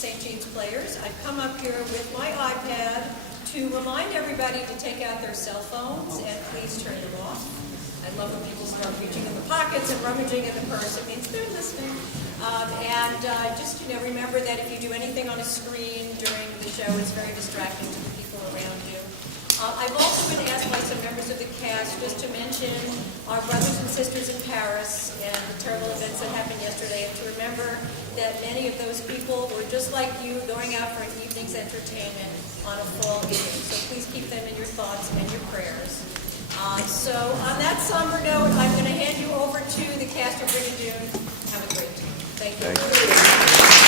St. Jean's Players. I've come up here with my iPad to remind everybody to take out their cell phones and please turn them off. I love when people start reaching in the pockets and rummaging in the purse. It means they're listening. Just remember that if you do anything on a screen during the show, it's very distracting to the people around you. I've also been asked by some members of the cast just to mention our brothers and sisters in Paris and the terrible events that happened yesterday, and to remember that many of those people were just like you, going out for an evening's entertainment on a fall evening. So please keep them in your thoughts and your prayers. So on that somber note, I'm going to hand you over to the cast of Brigadoon. Have a great day. Thank you.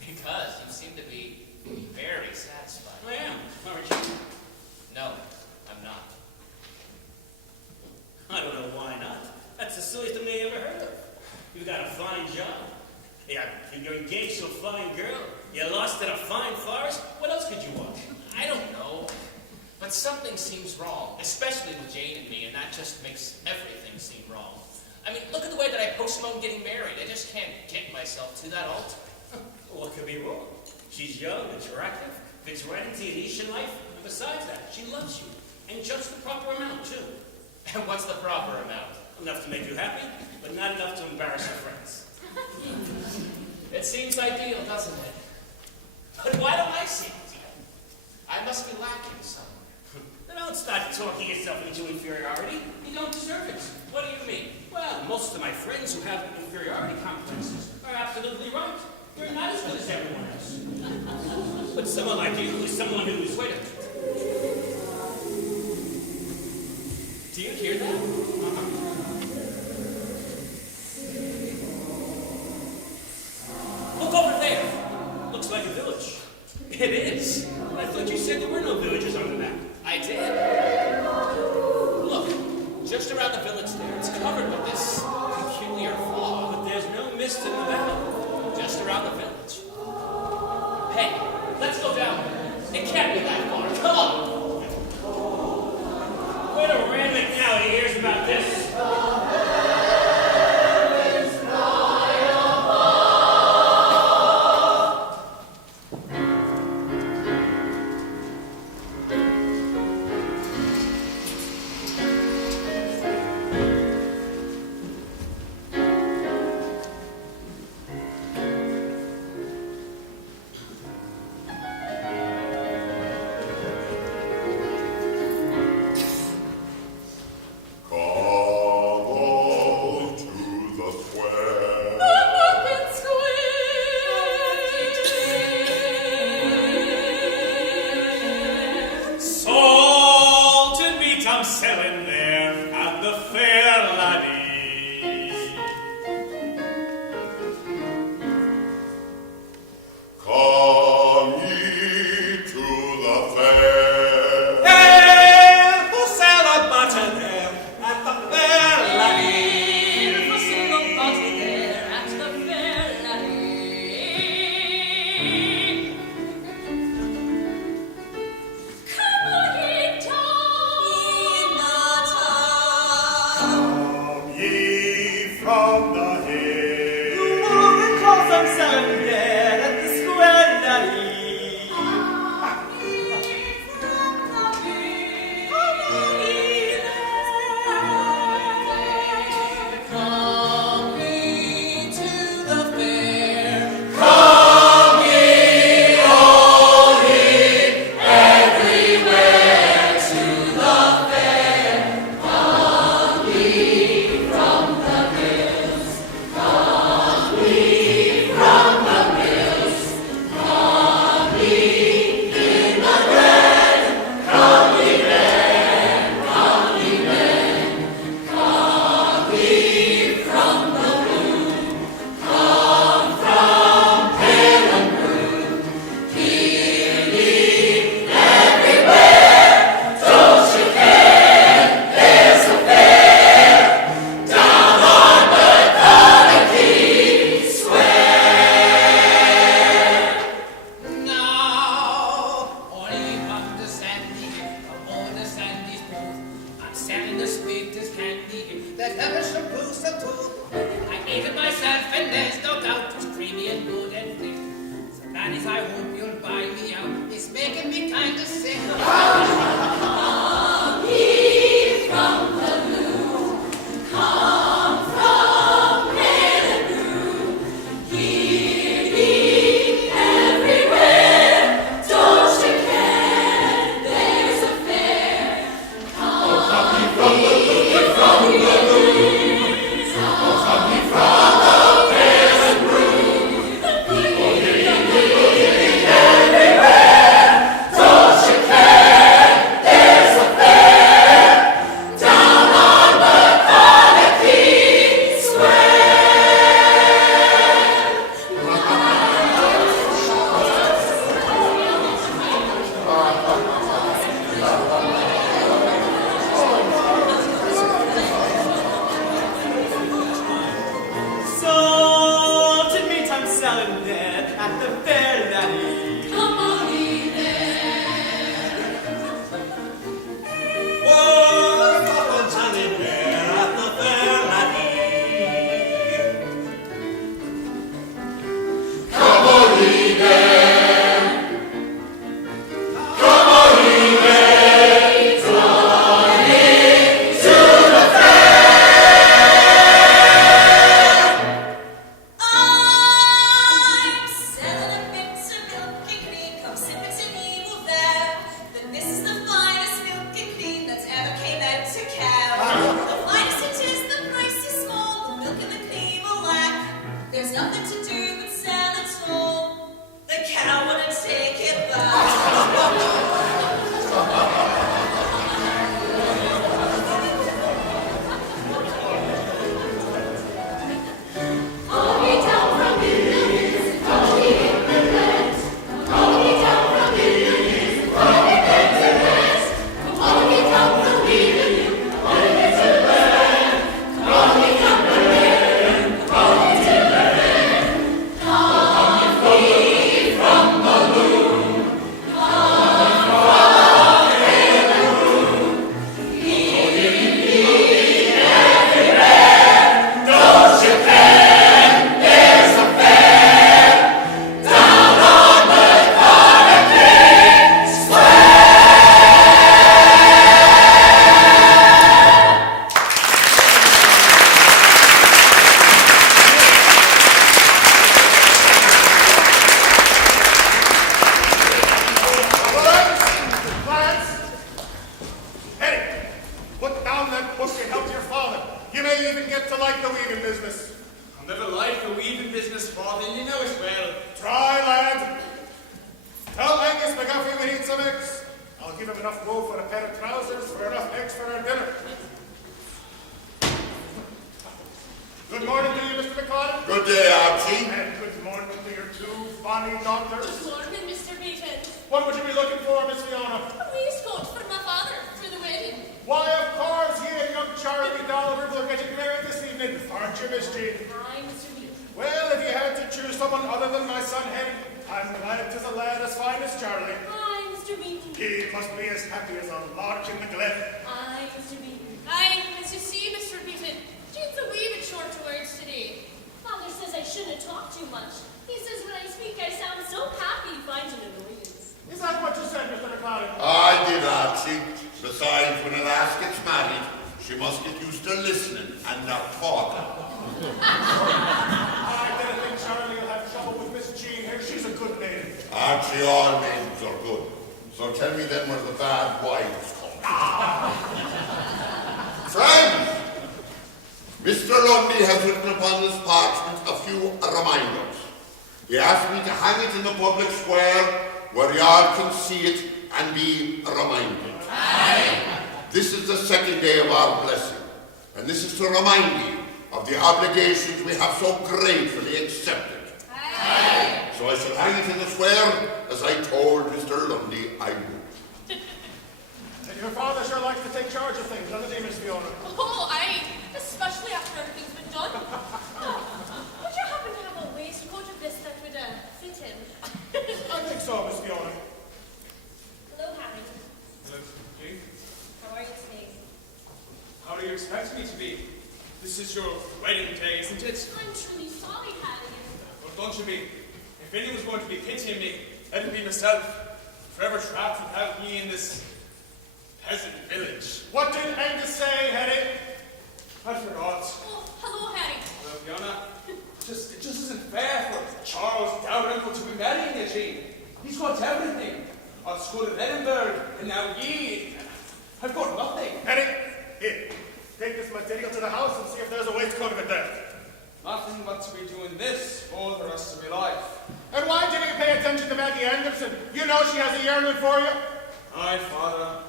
Because you seem to be very satisfied. I am, aren't you? No, I'm not. Yeah, you're engaged to a fine girl. You lost in a fine forest. What else could you want? I don't know. But something seems wrong, especially with Jane and me, and that just makes everything seem wrong. I mean, look at the way that I postponed getting married. I just can't get myself to that altar. What could be wrong? She's young, attractive, fits right into your niche in life, and besides that, she loves you. And just the proper amount, too. And what's the proper amount? Enough to make you happy, but not enough to embarrass your friends. It seems ideal, doesn't it? But why don't I seem ideal? I must be lacking somewhere. Don't start talking yourself into inferiority. You don't deserve it. What do you mean? Well, most of my friends who have inferiority complexes are absolutely right. You're not as good as everyone else. But someone like you is someone who's... Wait a minute. Do you hear that? Look over there. Looks like a village. It is. I thought you said there were no villages on the map. I did. Look, just around the village there, it's covered with this peculiar fog. But there's no mist in the valley. Just around the village. Hey, let's go down there. It can't be that far. Come on. Wait till Rand McNally hears about this. Everywhere, don't you care? may even get to like the weaving business. I'll never like the weaving business, father, you know it well. Try, lad. Tell Angus McGuffey we need some eggs. I'll give him enough wool for a pair of trousers for enough eggs for our dinner. Good morning to you, Mr. McCall. Good day, Archie. And good morning to your two bonny daughters. Good morning, Mr. Beaton. What would you be looking for, Miss Fiona? A waistcoat for my father for the wedding. Why, of course, you and young Charlie Dolliver are getting married this evening, aren't you, Miss Jean? Aye, Mr. Beaton. Well, if you had to choose someone other than my son Henry, I'm glad 'tis a lad as fine as Charlie. Aye, Mr. Beaton. He must be as happy as a lark in the glen. Aye, Mr. Beaton. Aye, as you see, Mr. Beaton, Jean's a wee bit short to words today. Father says I shouldn't talk too much. He says when I speak I sound so happy he finds it annoyance. Is that what you said, Mr. McCall? I did, Archie. Besides, when a lass gets married, she must get used to listening and not talking. I didn't think Charlie will have trouble with Miss Jean here. She's a good maiden. Archie, all maidens are good. So tell me then where the bad wives come. Friends! Mr. Lundy has written upon this parchment a few reminders. He asked me to hang it in the public square where y'all can see it and be reminded. Aye. This is the second day of our blessing, and this is to remind you of the obligations we have so gratefully accepted. Aye. So I shall hang it in the square as I told Mr. Lundy I would. And your father sure likes to take charge of things, doesn't he, Miss Fiona? Oh, aye, especially after everything's been done. Would you happen to have a waistcoat of this that would fit him? I think so, Miss Fiona. Hello, Harry. Hello, Jean. How are you today? How do you expect me to be? This is your wedding day, isn't it? I'm truly sorry, Harry. Well, don't you be. If anyone's going to be pitying me, let it be myself. Forever trapped without me in this peasant village. What did Angus say, Hetty? I forgot. Oh, hello, Harry. Hello, Fiona. It just isn't fair for Charles Dalrymple to be marrying you, Jean. He's got everything. I've school in Edinburgh, and now ye. I've got nothing. Hetty, here. Take this material to the house and see if there's a waistcoat of it there. Nothing but to be doing this all the rest of my life. And why didn't you pay attention to Maggie Anderson? You know she has a yearning for you. Aye, Father.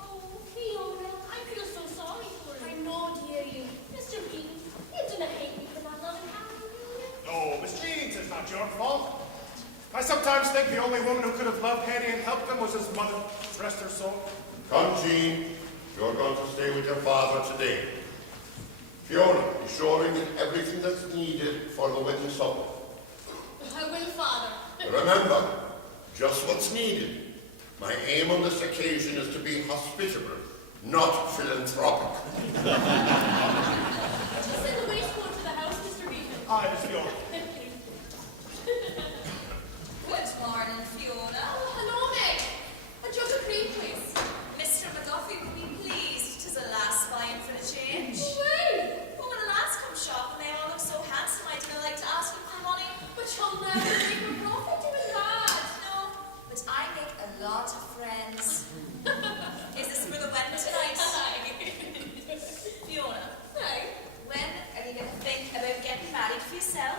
Oh, Fiona, I feel so sorry for you. I know, dearie. Mr. Beaton, you didn't hate me for not loving Harry. No, Miss Jean, it's not your fault. I sometimes think the only woman who could have loved Hetty and helped him was his mother. Rest her soul. Come, Jean. You're going to stay with your father today. Fiona, be sure you get everything that's needed for the wedding supper. I will, Father. Remember, just what's needed. My aim on this occasion is to be hospitable, not philanthropic. Send the waistcoat to the house, Mr. Beaton. Aye, Miss Fiona. Good morning, Fiona. Oh, hello, Meg. A jug of cream, please. Mr. McGuffey will be pleased. 'Tis a lass buying for the change. Way. But when a lass come shopping, they all look so handsome, I didn't like to ask them for money. But you'll never make a profit doing that. No, but I make a lot of friends. Is this for the wedding tonight? Fiona, Hey. when are you going to think about getting married for yourself?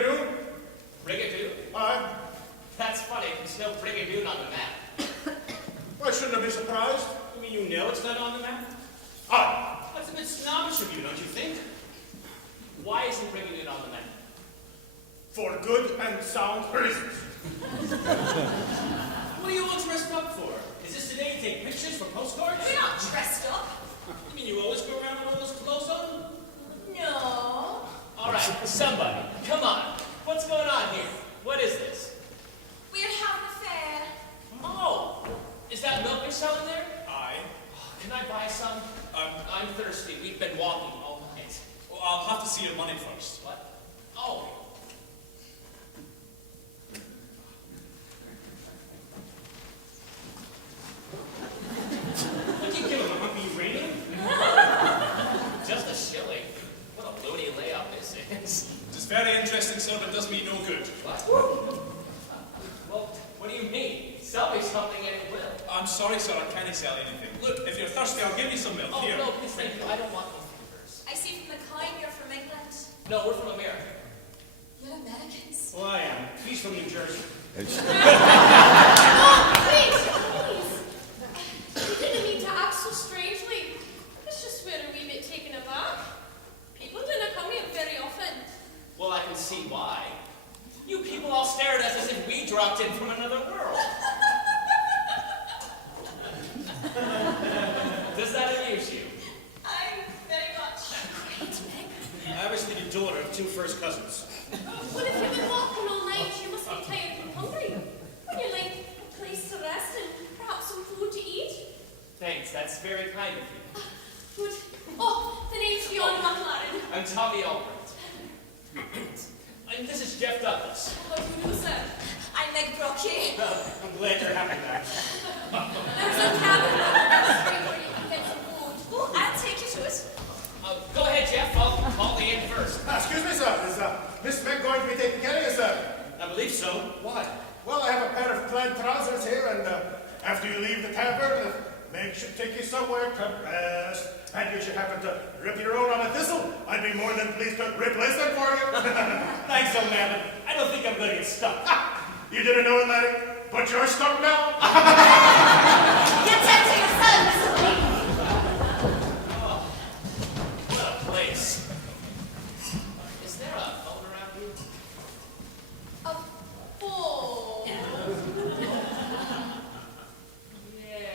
Brigadoon? Brigadoon? Aye. That's funny, there's no Brigadoon on the map. Why shouldn't I be surprised? You mean you know it's not on the map? Aye. That's a bit snobbish of you, don't you think? Why isn't Brigadoon on the map? For good and sound reasons. What are you all dressed up for? Is this the day you take pictures for postcards? We're not dressed up. You mean you always go around with all those clothes on? No. All right, somebody, come on. What's going on here? What is this? We're having a fair. Oh, is that milk you're selling there? Aye. Can I buy some? I'm thirsty. We've been walking all night. Well, I'll have to see your money first. What? Oh. What do you give him, a hunk of uranium? Just a shilling. What a loony layout this is. It's very interesting, sir, but does me no good. What? Well, what do you mean? Sell me something and it will. I'm sorry, sir, I can't sell anything. Look, if you're thirsty, I'll give you some milk. Oh, Here. no, please, thank you. I don't want those papers. I see from the kind you're from England. No, we're from America. You're Americans. Well, I am. He's from New Jersey. Oh, please, please. You didn't mean to act so strangely. It's just we're a wee bit taken aback. People don't come here very often. Well, I can see why. You people all stare at us as if we dropped in from another world. Does that amuse you? I very much. I was the daughter of two first cousins. Well, if you've been walking all night, you must be tired and hungry. Would you like a place to rest and perhaps some food to eat? Thanks, that's very kind of you. Good. Oh, the name's Fiona McLaren. I'm Tommy Albright. And this is Jeff Douglas. How do you do, sir? I'm Meg Brockie. I'm glad you're happy now. There's a cabin on the street where you can get some food. Oh, I'll take you to it. Go ahead, Jeff. I'll call the inn first. Excuse me, sir. Is Miss Meg going to be taking care of you, sir? I believe so. Why? Well, I have a pair of plaid trousers here, and after you leave the tavern, Meg should take you somewhere to rest. And you should happen to rip your own on a thistle. I'd be more than pleased to replace them for you. Thanks, old man. I don't think I'm going to get stuck. You didn't know it, laddie, but you're stuck now. Get down to yourselves. What a place. Is there a phone around here? A phone. Yeah.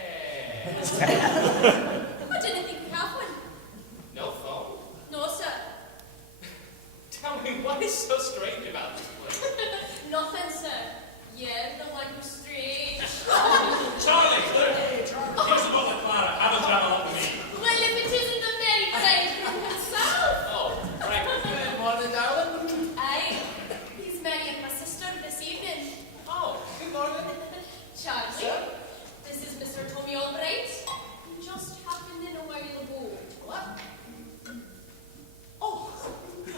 I didn't think we have one. No phone? No, sir. Tell me, what is so strange about this place? Nothing, sir. Yeah, the one who's strange. Charlie, look. Here's a bottle of Clara. Have a travel up to me. Well, if it isn't the very bridegroom himself. Oh, right. Good morning, darling. Aye, he's marrying my sister this evening. Oh, good morning. Charlie, this is Mr. Tommy Albright. He just happened in a while ago. What? Oh,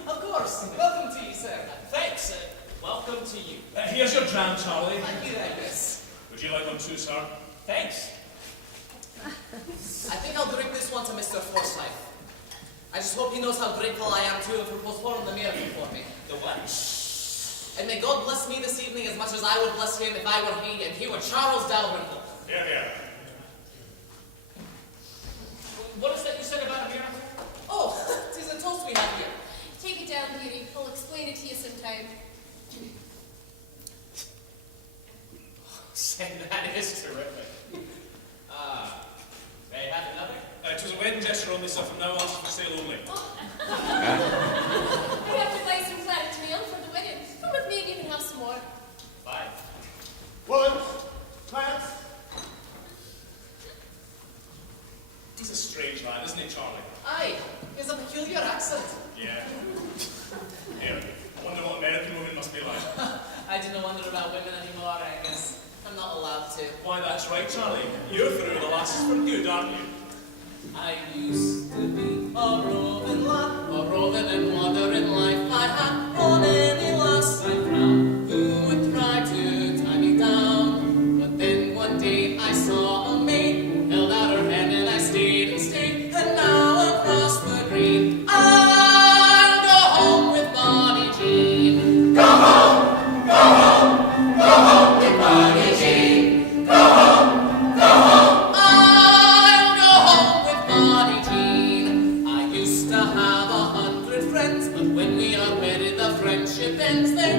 of course. Welcome to you, sir. Thanks. Welcome to you. Here's your dram, Charlie. Thank you, Agnes. Would you like one too, sir? Thanks. I think I'll drink this one to Mr. Forsyth. I just hope he knows how grateful I am to him for postponing the miracle for me. The what? And may God bless me this evening as much as I would bless him if I were he and he were Charles Dalrymple. Yeah, yeah. What is that you said about a miracle? Oh, it is a toast we have here. Take it down, dearie. I'll explain it to you sometime. Say, that is terrific. May I have another? It was a wedding gesture only, so from now on it's for sale only. I have to buy some claret meal for the wedding. Come with me and you can have some more. Bye. Woolens, plants. He's a strange lad, isn't he, Charlie? Aye, he has a peculiar accent. Yeah. Here, I wonder what American women must be like. I didn't wonder about women anymore, I guess. I'm not allowed to. Why, that's right, Charlie. You're through the lasses for good, aren't you? I used to be a roving lad, a roving and wandering life I had. On any lass I found who would try to tie me down. But then one day I saw a maid, held out her hand and I stayed and stayed. And now across the green I'll go home with Bonnie Jean. Go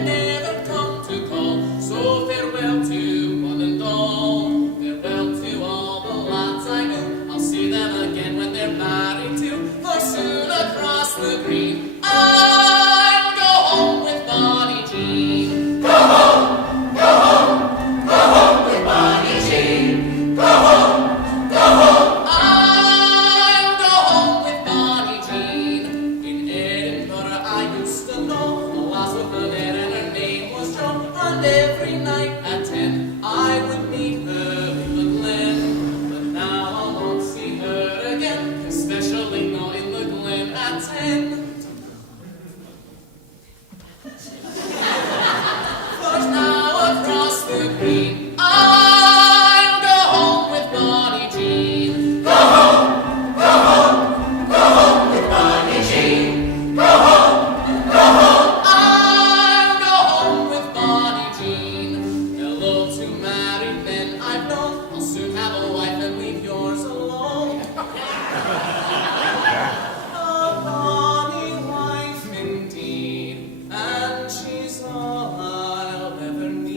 never come to call. So farewell to one and all. Farewell to all the lads I know. I'll see them again when they're married too. For soon across the green I'll go home with Bonnie Jean. Go home with Bonnie Jean. Go home. I'll go home with Bonnie Jean. In Edinburgh I used to know a lass with a there and her name was Jo. And every night at 10 I would meet her in the glen. But now I won't see her again, especially not in the glen at 10. But now across the green I'll go home with Bonnie Jean. Go home with Bonnie Jean. Go home. I'll go home with Bonnie Jean. Hello to married men I've known. I'll soon have a wife and leave yours alone. A bonny wife indeed, and she's all I'll ever need.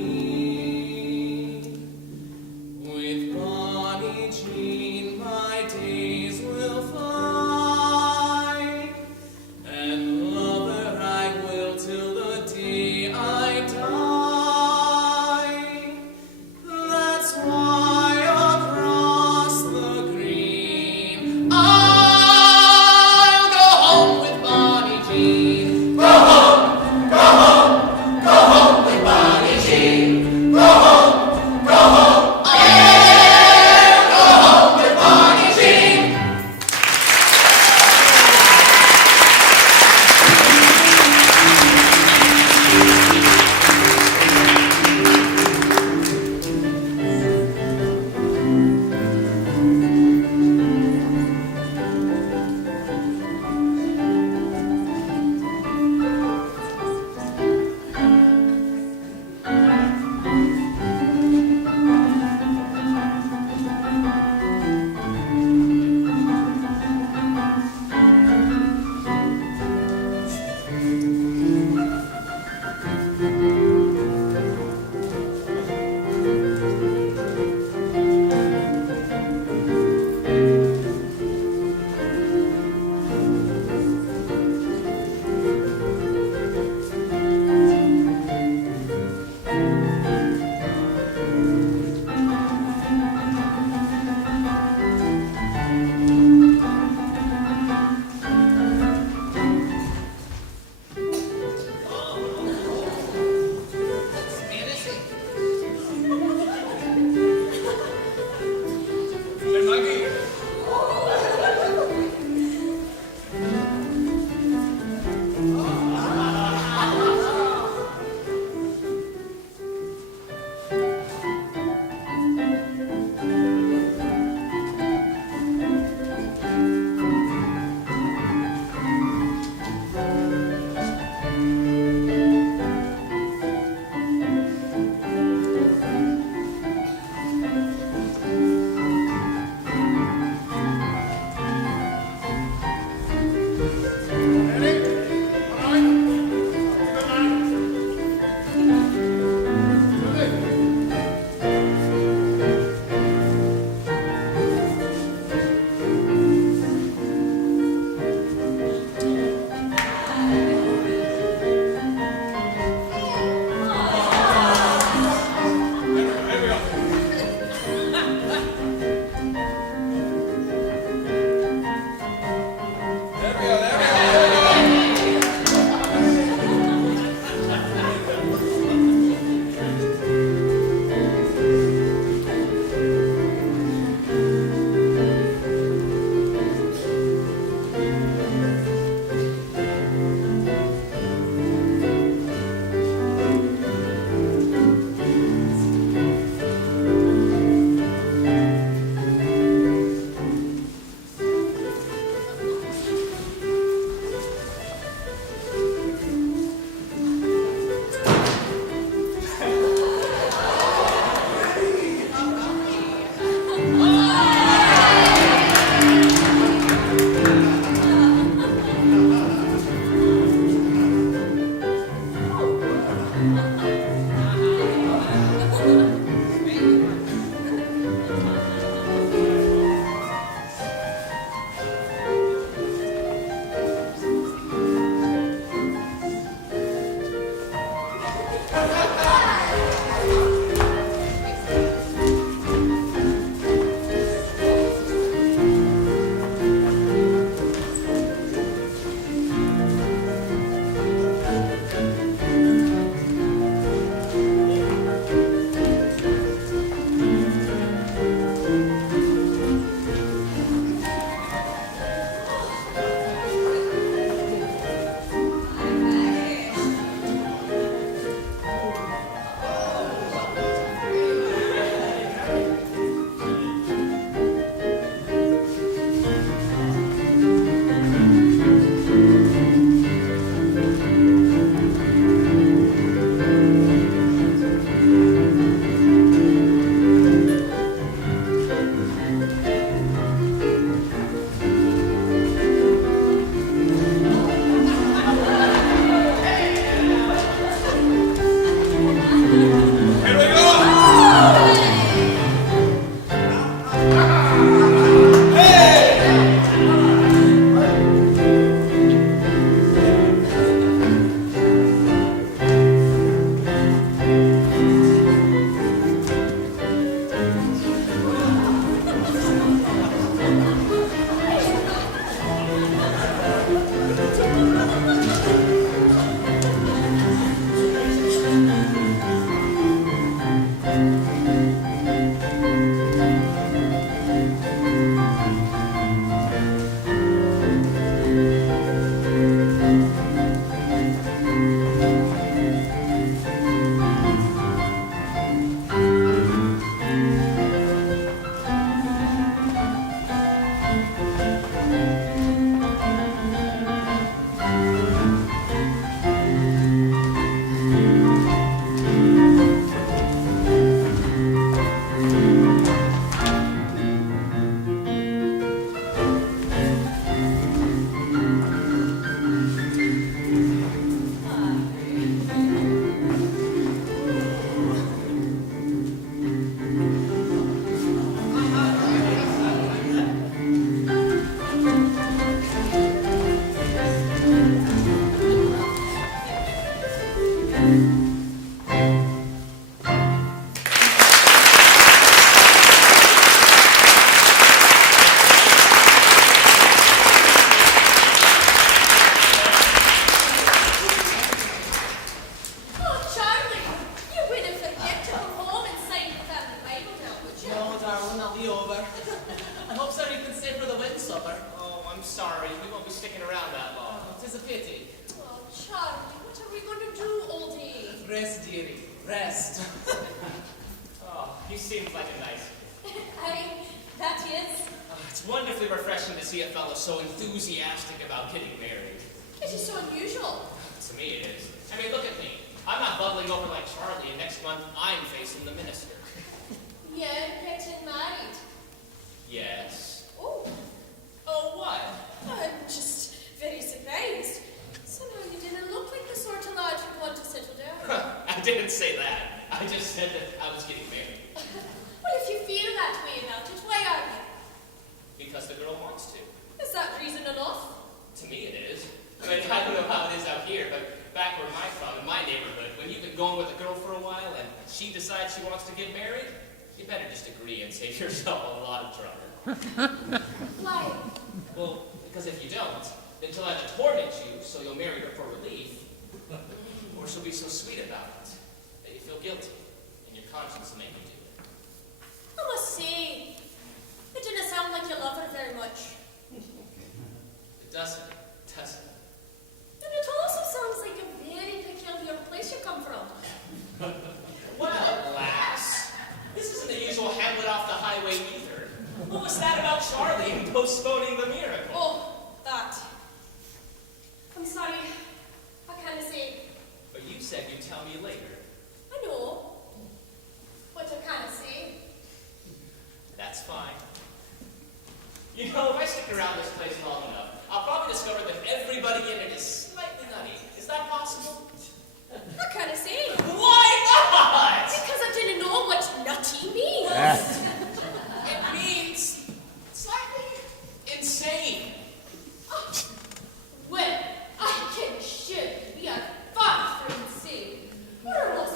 Well, I can assure you we are far from insane. We're all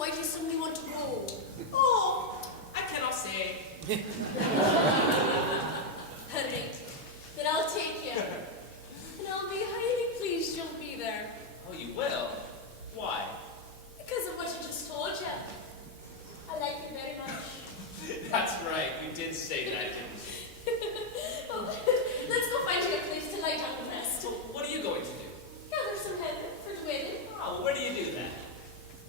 why do you suddenly want to go? Oh, I cannot say. Alright, then I'll take you. And I'll be highly pleased you'll be there. Oh, you will? Why? Because of what I just told you. I like you very much. That's right, you did say that, didn't you? Well, let's go find you a place to light up and rest. So what are you going to do? Gather some heather for the wedding. Oh, where do you do that?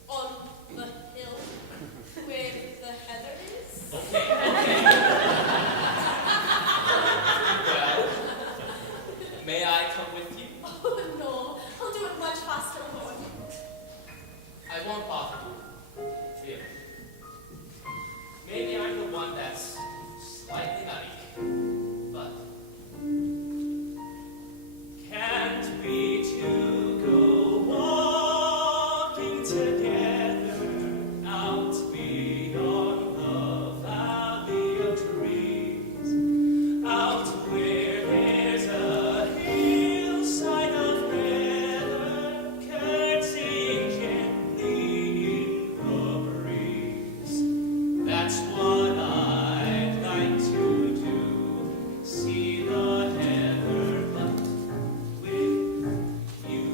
On the hill where the heather is. Okay. Well, may I come with you? Oh no, I'll do it much faster alone. I won't bother you. Really. Maybe I'm the one that's slightly nutty. But can't we two go walking together out beyond the valley of trees, out where there's a hillside of heather curtseying gently in the breeze? That's what I'd like to do, see the heather but with you.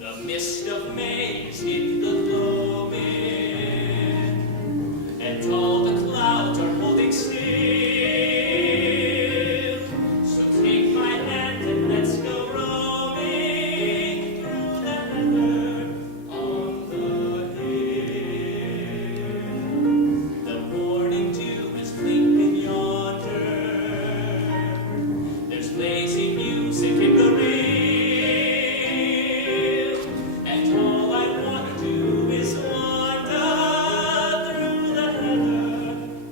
The mist of May is in the gloaming, and all the clouds are holding still. So take my hand and let's go roaming through the heather on the hill. The morning dew is blinking yonder. There's lazy music in the reel, and all I want to do is wander through the heather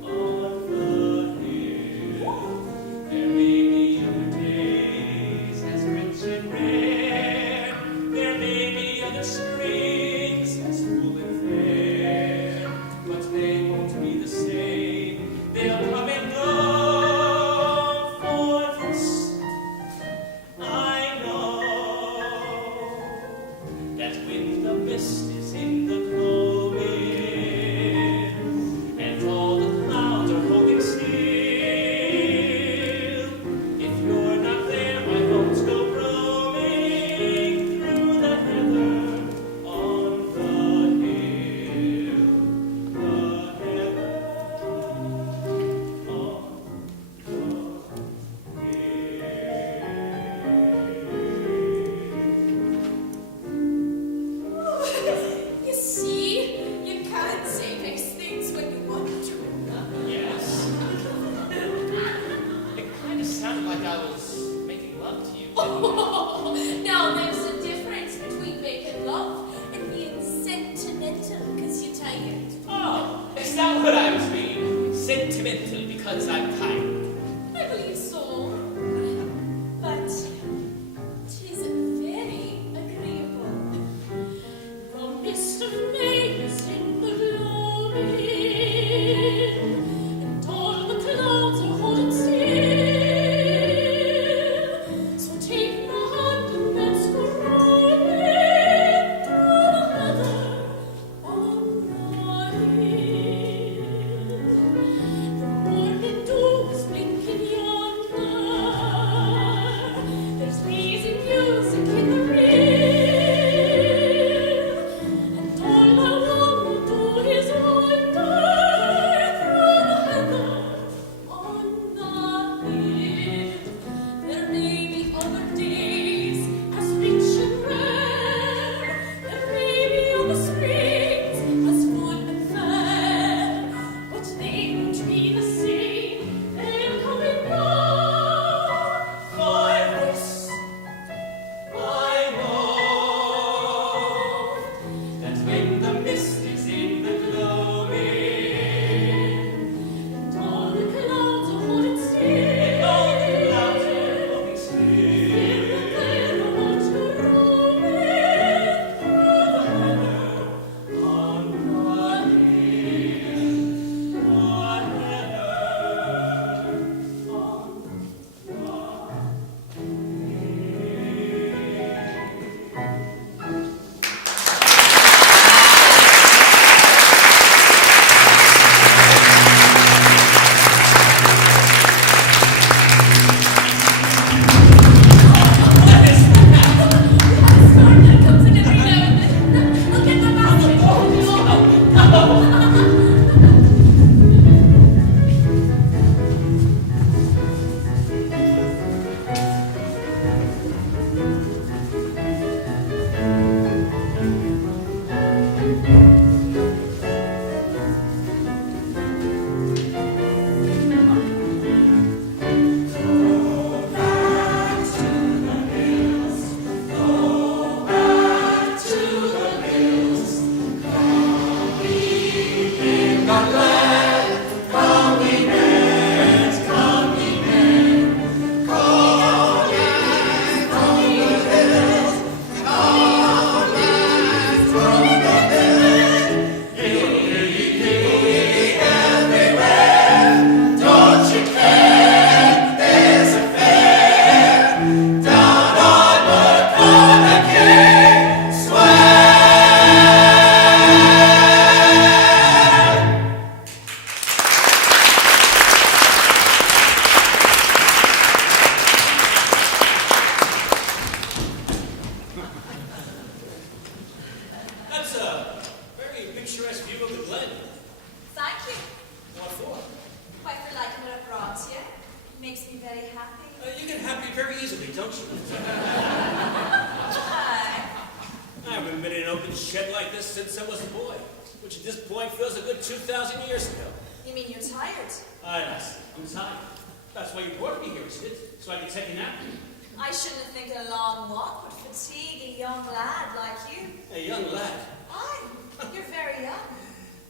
on the hill. There may be other days as rich and rare. There may be other springs as full and fair, but they won't be the same. They'll come and go. For this I know, that when the mist is in the gloaming, and all the clouds are holding still, if you're not there, my bones go roaming through the heather on the hill. The heather on You see, you can't say nice things when you want to. Yes. It kind of sounded like I was making love to you. Oh, now there's a difference between making love and being sentimental because you're tired. Oh, is that what I was being? Sentimental because I'm tired. I believe so. But 'tis very agreeable. The mist of May is in the gloaming, and all the clouds are holding still. So take my hand and let's go roaming through the heather on the hill. The morning dew is nice view of the glen. Thank you. What for? Why, for liking what I brought you. It makes me very happy. You get happy very easily, don't you? Hi. I haven't been in an open shed like this since I was a boy, which at this point feels a good 2,000 years ago. You mean you're tired? Yes, I'm tired. That's why you brought me here, isn't it? So I can take a nap? I shouldn't have think a long walk would fatigue a young lad like you. A young lad. Aye, you're very young.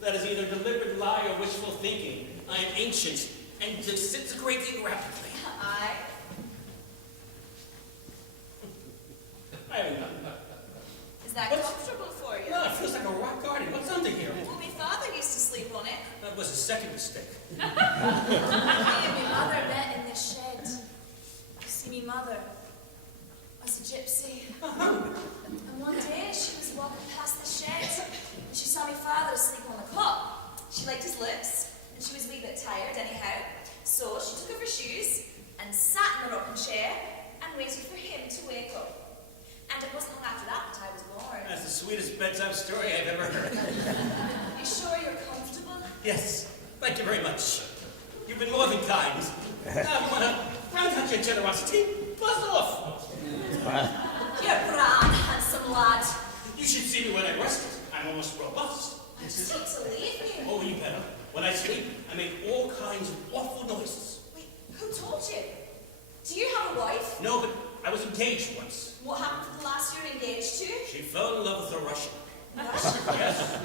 That is either deliberate lie or wishful thinking. I am ancient and disintegrating rapidly. Aye. I haven't done. Is that comfortable for you? No, it feels like a rock garden. What's under here? Well, my father used to sleep on it. That was a second mistake. Me and my mother met in this shed. You see, my mother was a gypsy. And one day she was walking past the shed and she saw my father asleep on the cot. She liked his looks and she was a wee bit tired anyhow. So she took off her shoes and sat in the rocking chair and waited for him to wake up. And it wasn't long after that I was born. That's the sweetest bedtime story I've ever heard. You sure you're comfortable? Yes, thank you very much. You've been more than kind. Now, you want to round out your generosity? Buzz off. You're brown, handsome lad. You should see me when I rested. I'm almost robust. I just hate to leave you. Oh, you better. When I sleep, I make all kinds of awful noises. Wait, who told you? Do you have a wife? No, but I was engaged once. What happened to the last you were engaged to? She fell in love with a Russian. Russia? Yes.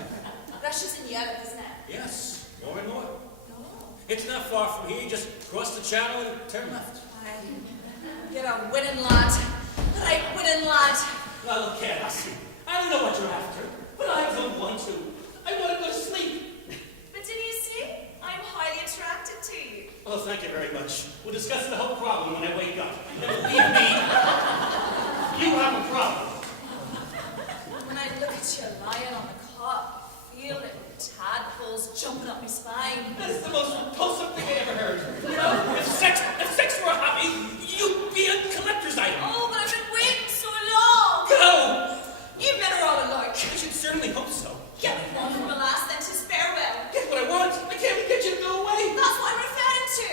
Russia's in Europe, isn't it? Yes, more and more. Oh. It's not far from here. You just cross the channel and turn left. Aye. You're a winning lad. Right, winning lad. Now look here, Lassie. I don't know what you're after, but I don't want to. I want to go to sleep. But didn't you see? I'm highly attracted to you. Oh, thank you very much. We'll discuss the whole problem when I wake up. And believe me, you have a problem. When I look at you lying on the cot, I feel it with tadpoles jumping up my spine. That's the most repulsive thing I ever heard. You know, if sex were a hobby, you'd be a collector's item. Oh, but I've been waiting so long. Go! You better all alike. I should certainly hope so. Get me one from the last, then 'tis farewell. Get what I want. I can't even get you to go away. That's what I'm referring to.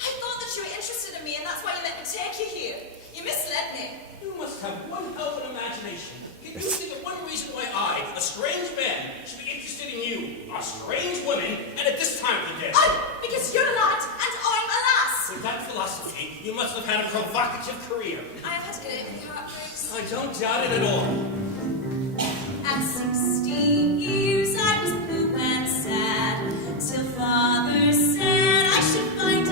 I thought that you were interested in me, and that's why you let me take you here. You misled me. You must have one hell of an imagination. Can you think of one reason why I, a strange man, should be interested in you, a strange woman, and at this time of the day? Because you're a lad, and I'm a lass. With that philosophy, you must have had a provocative career. I have had to get it with heartbreaks. I don't doubt it at all. At 16 years I was blue and sad, till father said I should find a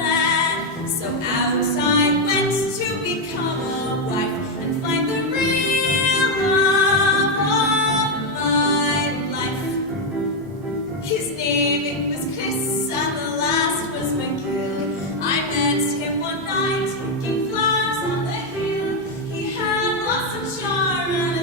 lad. So out I went to become a wife and find the real love of my life. His name, it was Chris, and the last was McGill. I met him one night picking flowers on the hill. He had lots of charm.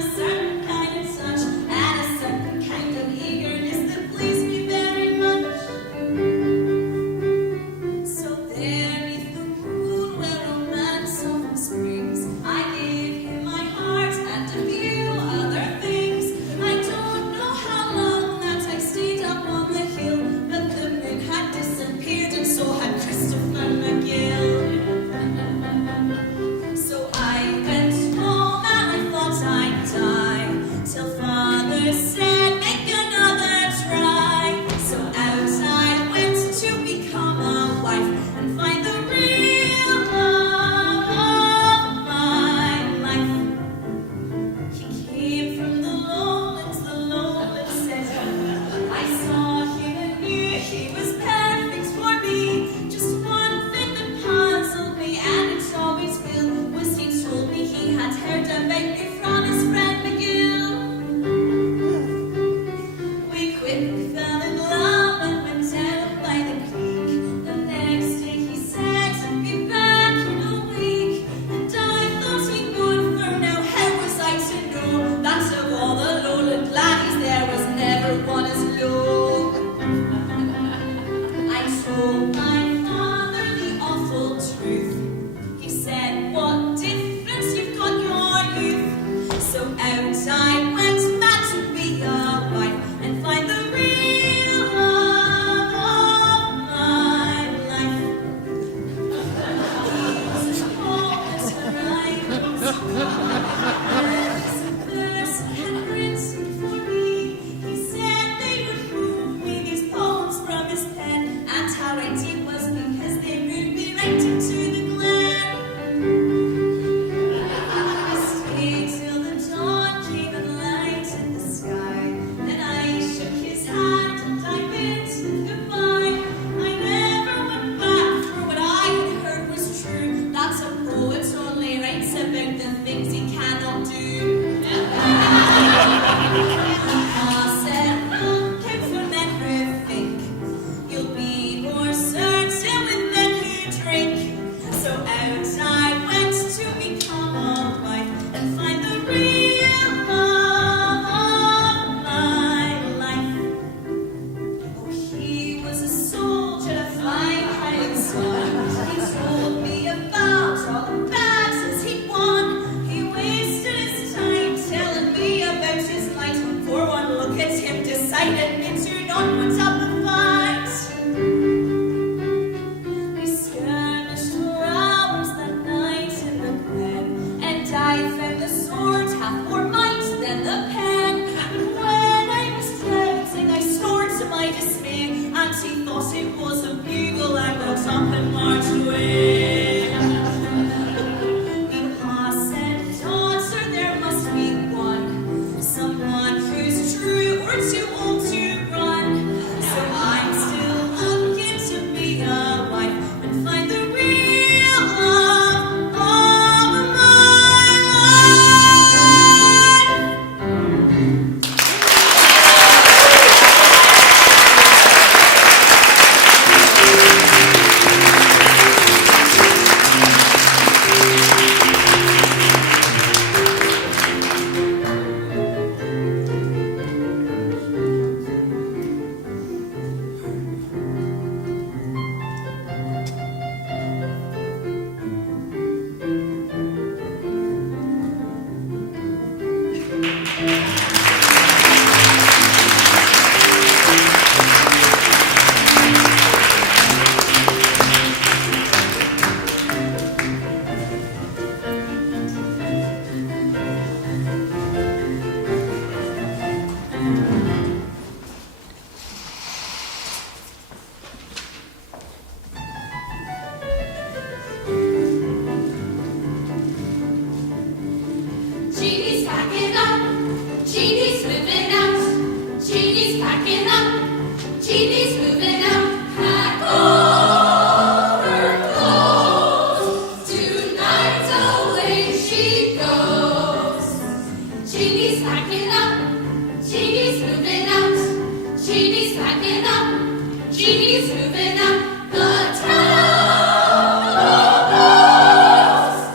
Jeannie's moving up the town.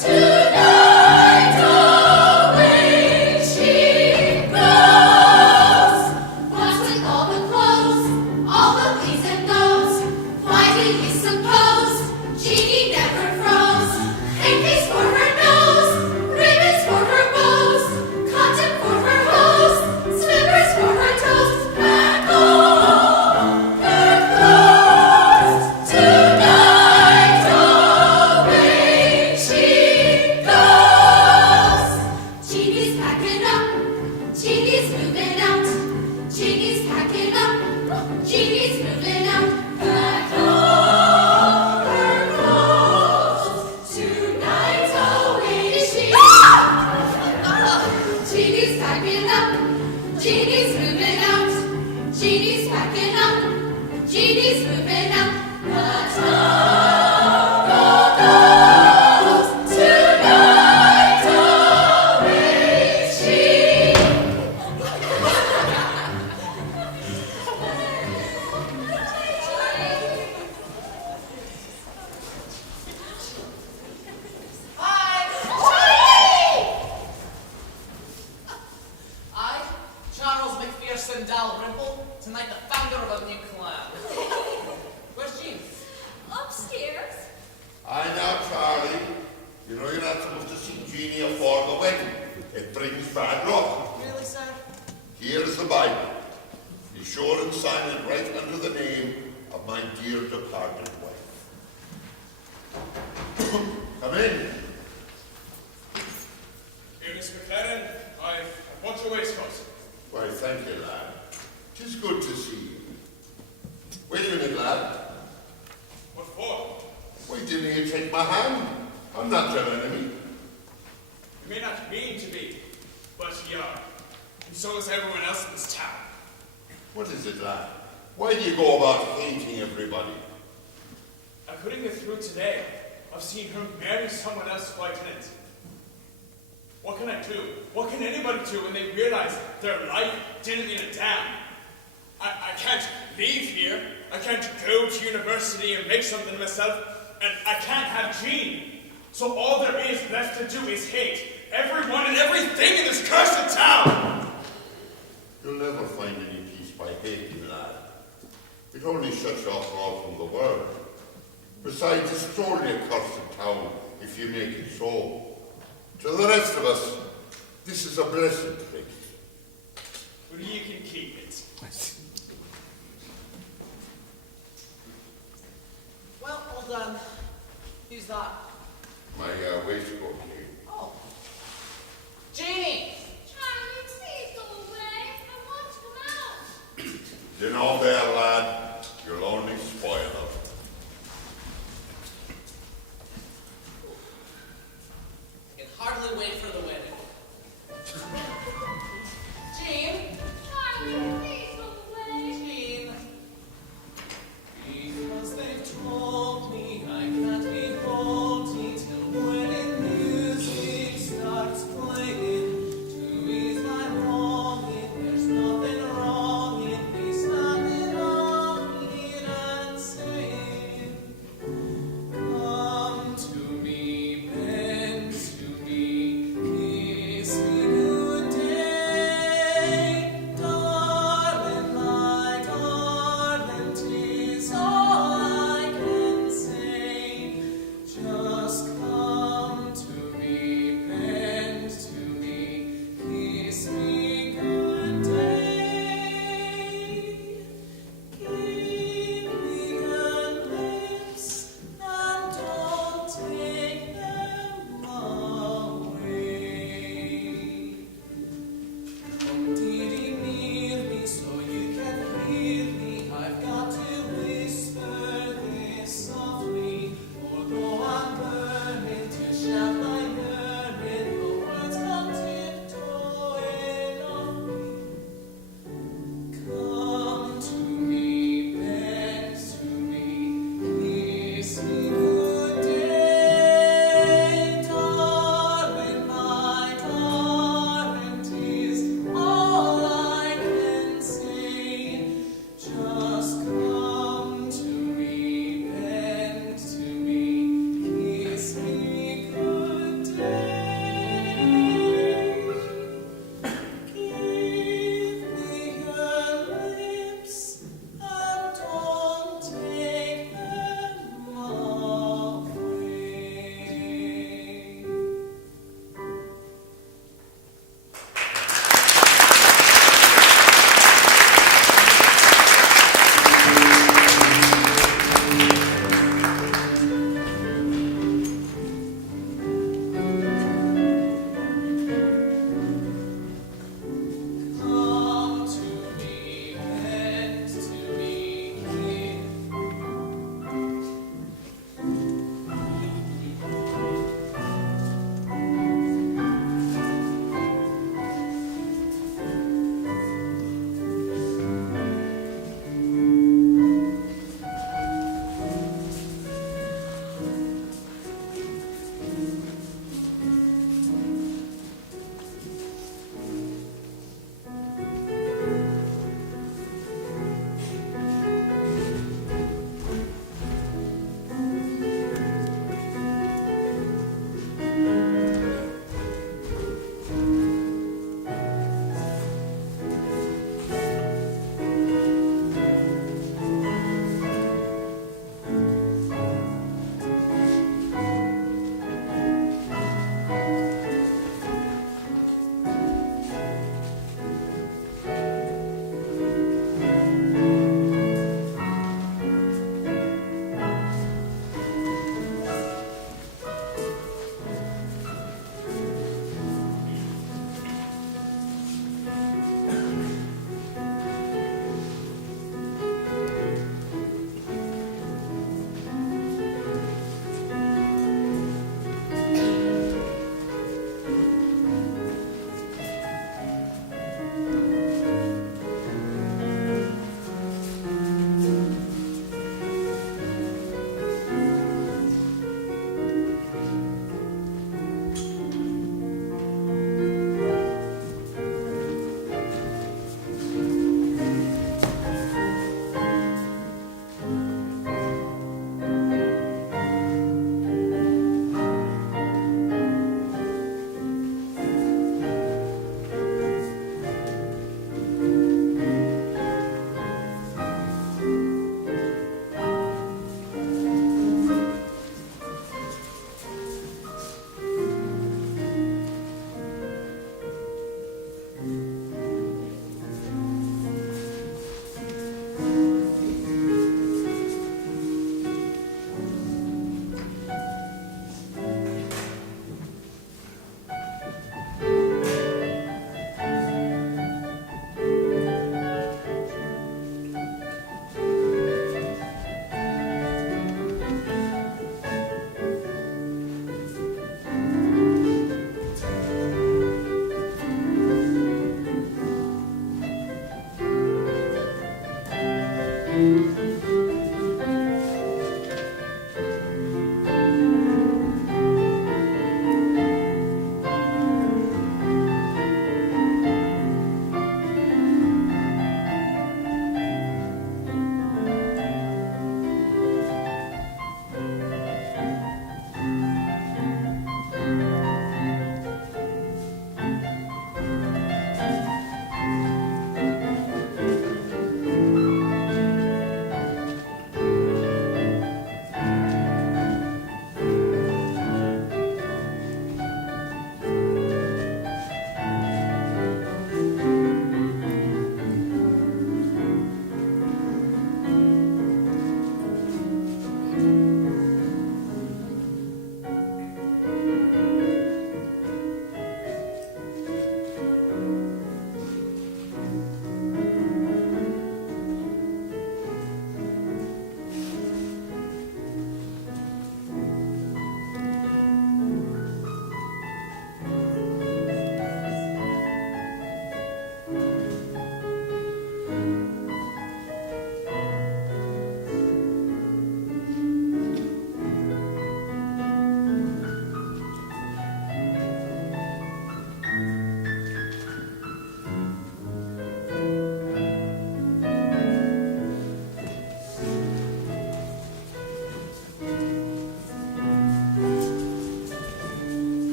Tonight away she goes. What's with all the clothes, all the these and those? Why do you suppose Jeannie never froze? Hankies for her nose, ribbons for her bows, cotton for her hose, slippers for her toes. Back home, her clothes. Tonight away she goes. Jeannie's packing up, Jeannie's moving out. Jeannie's packing up, Jeannie's moving out. Back home, her clothes. Tonight away she Jeannie's packing up, Jeannie's moving out. Jeannie's packing up, Jeannie's moving out. The town goes. Tonight away she I, Charles McPherson Dalrymple, tonight the founder of a new clan. Where's Jean? Upstairs. I know, Charlie. You know you're not supposed to see Jeannie afore the wedding. It brings bad luck. Really, sir? Here's the Bible. Be sure and sign it right under the name of my dear departed wife. Come in. Here, Miss McLaren, I want your waistcoat. Why, thank you, lad. 'Tis good to see you. Wait a minute, lad. What for? Why didn't you take my hand? I'm not your enemy. You may not mean to be, but you are. And so is everyone else in this town. What is it, lad? Why do you go about hating everybody? I couldn't get through today. I've seen her marry someone else quite in it. What can I do? What can anybody do when they realize their life didn't mean a damn? I can't leave here. I can't go to university and make something of myself. And I can't have Jean. So all there is left to do is hate everyone and everything in this cursed town. You'll never find any peace by hating, lad. It only shuts you off all from the world. Besides, it's only a cursed town if you make it so. To the rest of us, this is a blessed place. But you can keep it. Well, all done. Who's that? My waistcoat here. Oh. Jeannie! Charlie, please go away. I want to come out. You know there, lad, you'll only spoil it. I can hardly wait for the wedding. Jean! Charlie, please go away. Jean! Because they've told me I can't be faulty till wedding music starts playing. To ease my longing, there's nothing wrong in me standing on here and saying.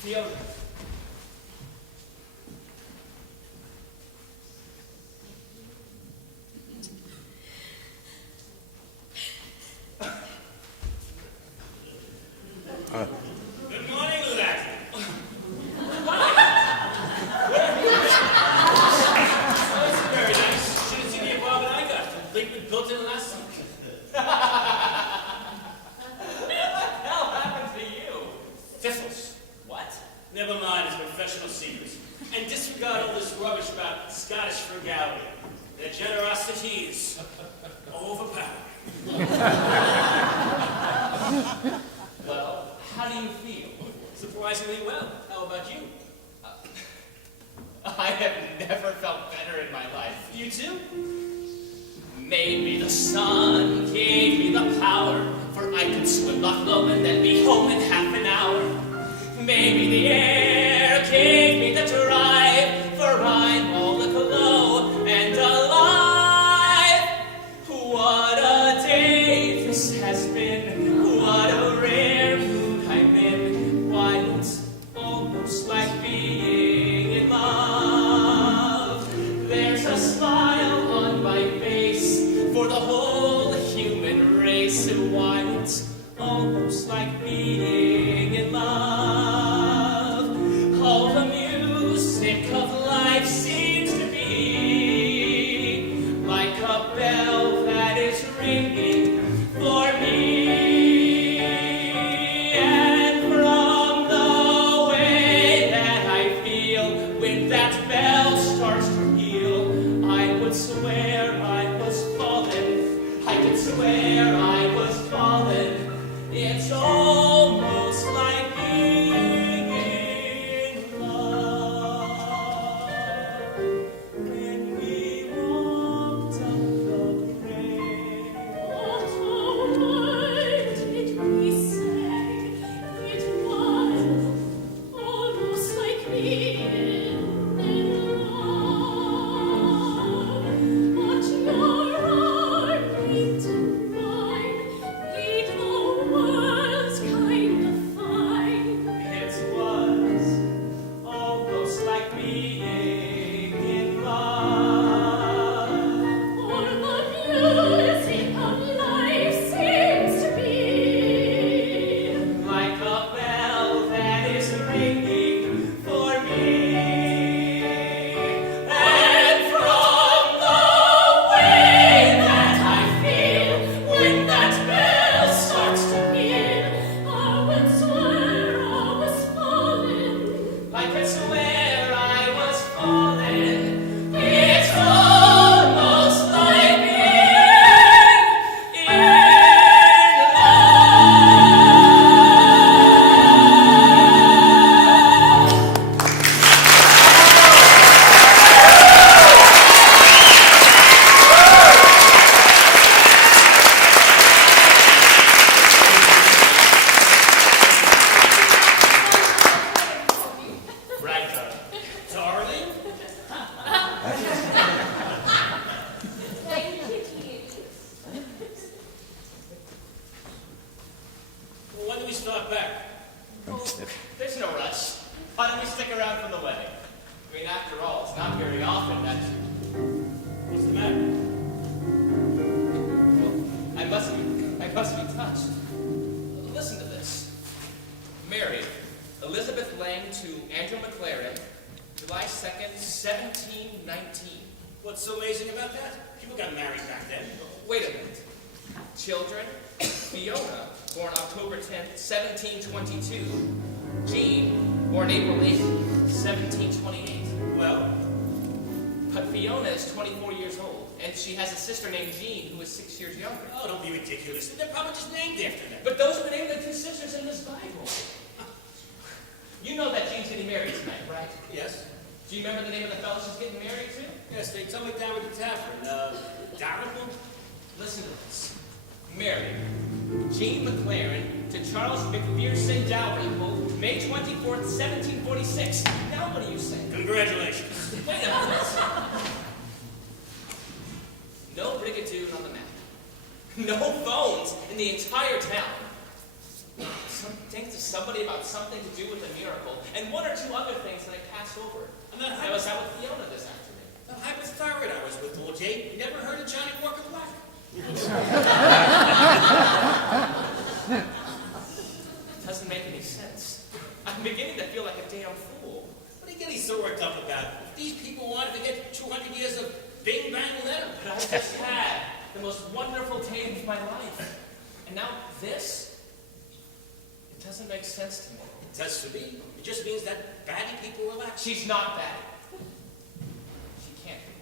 Fiona. Good morning, Lacey. That's very nice. Should have seen the apartment I got. Completely built in last week. What the hell happened to you? Thistles. What? Never mind his professional secrets. And disregard all this rubbish about Scottish frugality. Their generosity is overpowering. Well, how do you feel? Surprisingly well. How about you? I have never felt better in my life. You too? Made me the sun, gave me the power, for I could swim Loch Lowe and then be home in half an hour. Made me the air, gave me the drive, for I'm all aglow and alive. What a day this has been, what a rare mood I'm in. Why, it's almost like being in love. There's a smile on my face for the whole human race. Why, it's almost like being in love. All the music enough of the wedding. I mean, after all, it's not very often that... What's the matter? Well, I must be touched. Listen to this. Married, Elizabeth Lang to Andrew McLaren, July 2nd, 1719. What's so amazing about that? People got married back then. Wait a minute. Children, Fiona, born October 10th, 1722. Jean, born April 8th, 1728. Well, But Fiona is 24 years old, and she has a sister named Jean who is 6 years younger. oh, don't be ridiculous. They're probably just named after them. But those are the names of the two sisters in this Bible. You know that Jean's getting married tonight, right? Yes? Do you remember the name of the fellow she's getting married to? Yes, they tell me down at the tavern. Darrell? Listen to this. Married, Jean McLaren to Charles McPherson Dalrymple, May 24th, 1746. Now what do you say? Congratulations. Wait a minute. No Brigadoon on the map. No phones in the entire town. Think to somebody about something to do with the miracle, and one or two other things that I passed over. I was out with Fiona this afternoon. The hypothyroid I was with, old Jay. You never heard of Johnny Walker Black? Doesn't make any sense. I'm beginning to feel like a damn fool. What are you getting so worked up about? If these people wanted to get 200 years of Bing Bang, let them. But I just had the most wonderful day of my life. And now this? It doesn't make sense to me. It does to me. It just means that batty people relax. She's not batty. She can't be.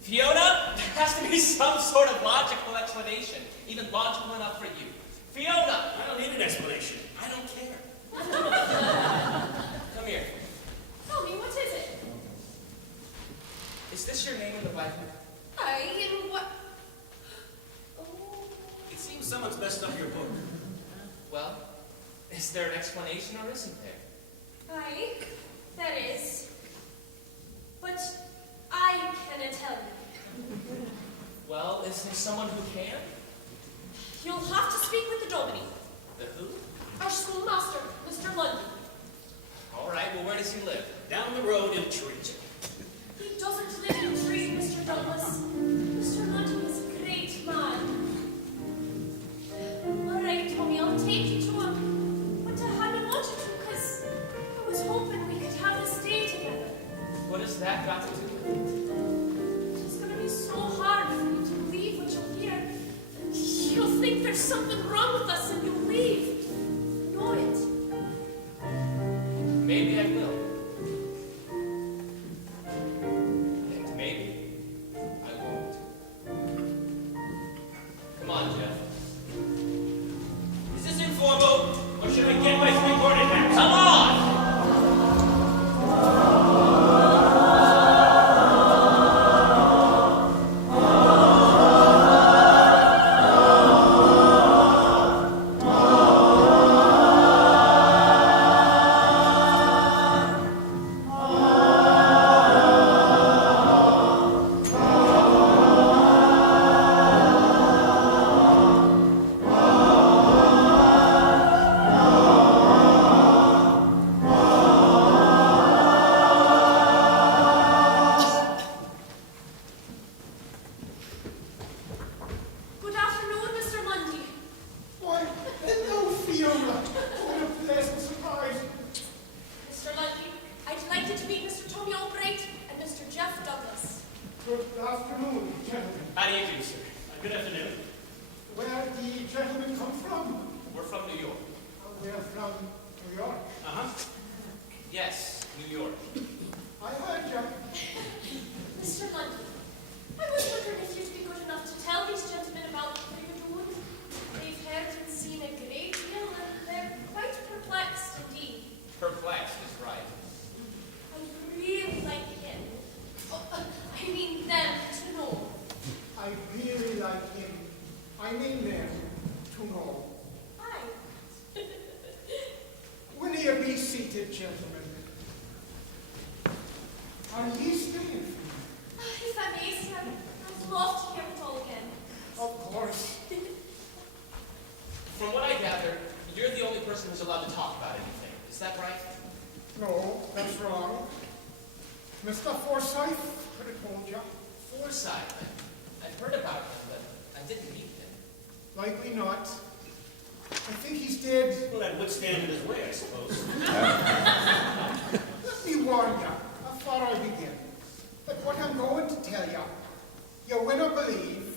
Fiona, there has to be some sort of logical explanation. Even logical enough for you. Fiona! I don't need an explanation. I don't care. Come here. Tell me, what is it? Is this your name in the Bible? And what? Oh. It seems someone's messed up your book. Well, is there an explanation or isn't there? Aye, there is. But I cannot tell you. Well, is there someone who can? You'll have to speak with the Dominie. The who? Our schoolmaster, Mr. Lundy. All right, well, where does he live? Down the road in a tree. He doesn't live in a tree, Mr. Douglas. Mr. Lundy is a great man. All right, Tommy, I'll take you to him. But I hadn't wanted to, because I was hoping we could have this day together. What has that got to do with it? It's going to be so hard for you to believe what you'll hear. You'll think there's something wrong with us and you'll leave. I know it. Maybe I will. And maybe I won't. Come on, Jeff. Is this informal? Or should I get my three-quarter back? Come on! Good afternoon, Mr. Lundy. Why, hello, Fiona. What a pleasant surprise. Mr. Lundy, I'd like you to meet Mr. Tommy Albright and Mr. Jeff Douglas. Good afternoon, gentlemen. How do you do, sir? Good afternoon. Where the gentlemen come from? We're from New York. We're from New York. Uh-huh. Yes, New York. I heard you. Mr. Lundy, I was wondering if you'd be good enough to tell these gentlemen about Brigadoon. They've heard and seen a great deal, and they're quite perplexed indeed. Perplexed is right. I'd really like him, I mean them, to know. I really like him. I mean them to know. Aye. Will you be seated, gentlemen? Are ye staying? If I may, sir, I'd love to hear it all again. Of course. From what I gather, you're the only person who's allowed to talk about anything. Is that right? No, that What's wrong? Mr. Forsyth could have told you. Forsyth. I've heard about him, but I didn't meet him. Likely not. I think he's dead. Well, that would stand in his way, I suppose. Let me warn you, before I begin, that what I'm going to tell you will not believe.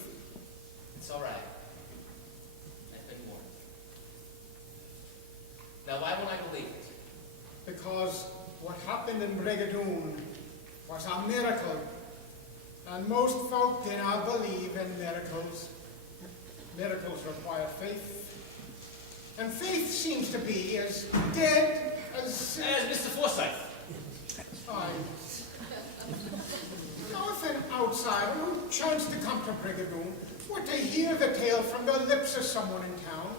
It's all right. I've been warned. Now, why won't I believe it? Because what happened in Brigadoon was a miracle. And most folk do not believe in miracles. Miracles require faith. And faith seems to be as dead as Mr. Forsyth. Aye. Now if an outsider who chanced to come to Brigadoon were to hear the tale from the lips of someone in town,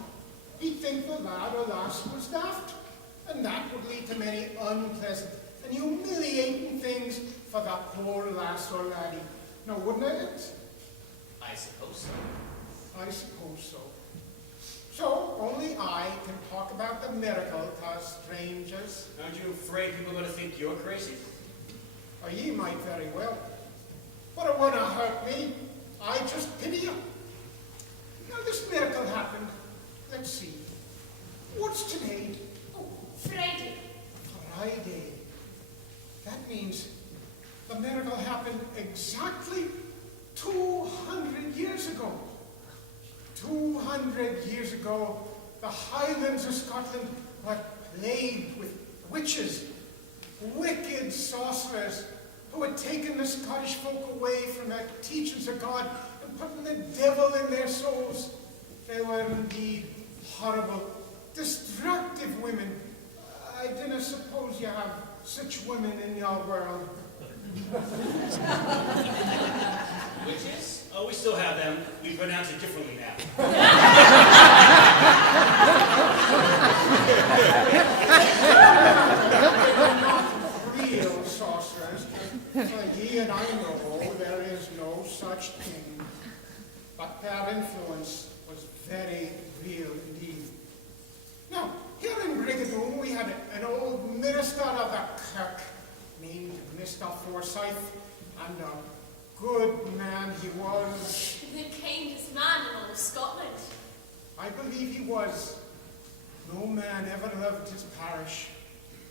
he'd think the lad or lass was daft. And that would lead to many unpleasant and humiliating things for that poor lass or laddie. Now, wouldn't it? I suppose so. I suppose so. So, only I can talk about the miracle, cause strangers. Aren't you afraid people are going to think you're crazy? Or ye might very well. But it wouldn't hurt me. I just pity you. Now, this miracle happened. Let's see. What's today? Friday. Friday. That means the miracle happened exactly 200 years ago. 200 years ago, the Highlands of Scotland were plagued with witches, wicked sorcerers who had taken the Scottish folk away from the teachings of God and putting the devil in their souls. They were indeed horrible, destructive women. I didn't suppose you have such women in your world. Witches? Oh, we still have them. We pronounce it differently now. Not real sorcerers. For ye and I know there is no such thing. But their influence was very real indeed. Now, here in Brigadoon, we had an old minister of the kirk named Mr. Forsyth, and a good man he was. The kindest man in all of Scotland. I believe he was. No man ever loved his parish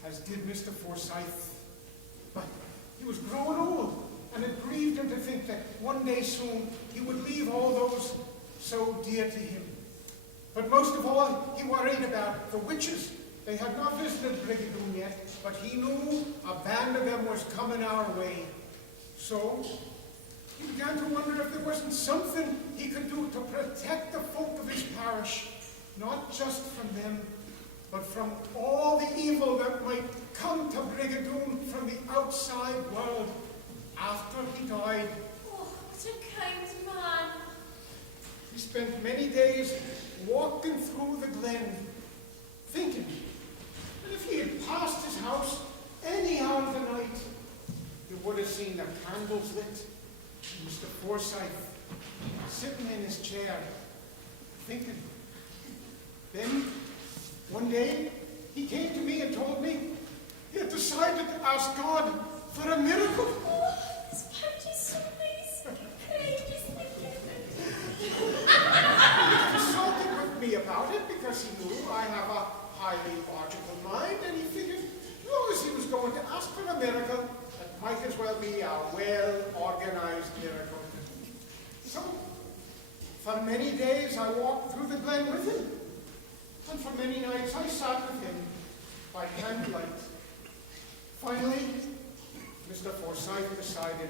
as did Mr. Forsyth. But he was growing old, and it grieved him to think that one day soon he would leave all those so dear to him. But most of all, he worried about the witches. They had not visited Brigadoon yet, but he knew a band of them was coming our way. So, he began to wonder if there wasn't something he could do to protect the folk of his parish, not just from them, but from all the evil that might come to Brigadoon from the outside world after he died. Oh, what a kind man. He spent many days walking through the glen, thinking that if he had passed his house any hour of the night, he would have seen the candles lit, Mr. Forsyth sitting in his chair, thinking. Then, one day, he came to me and told me he had decided to ask God for a miracle. Oh, this party is so nice. He consulted with me about it because he knew I have a highly logical mind, and he figured as long as he was going to ask for a miracle, it might as well be a well-organized miracle. So, for many days I walked through the glen with him, and for many nights I sat with him by candlelight. Finally, Mr. Forsyth decided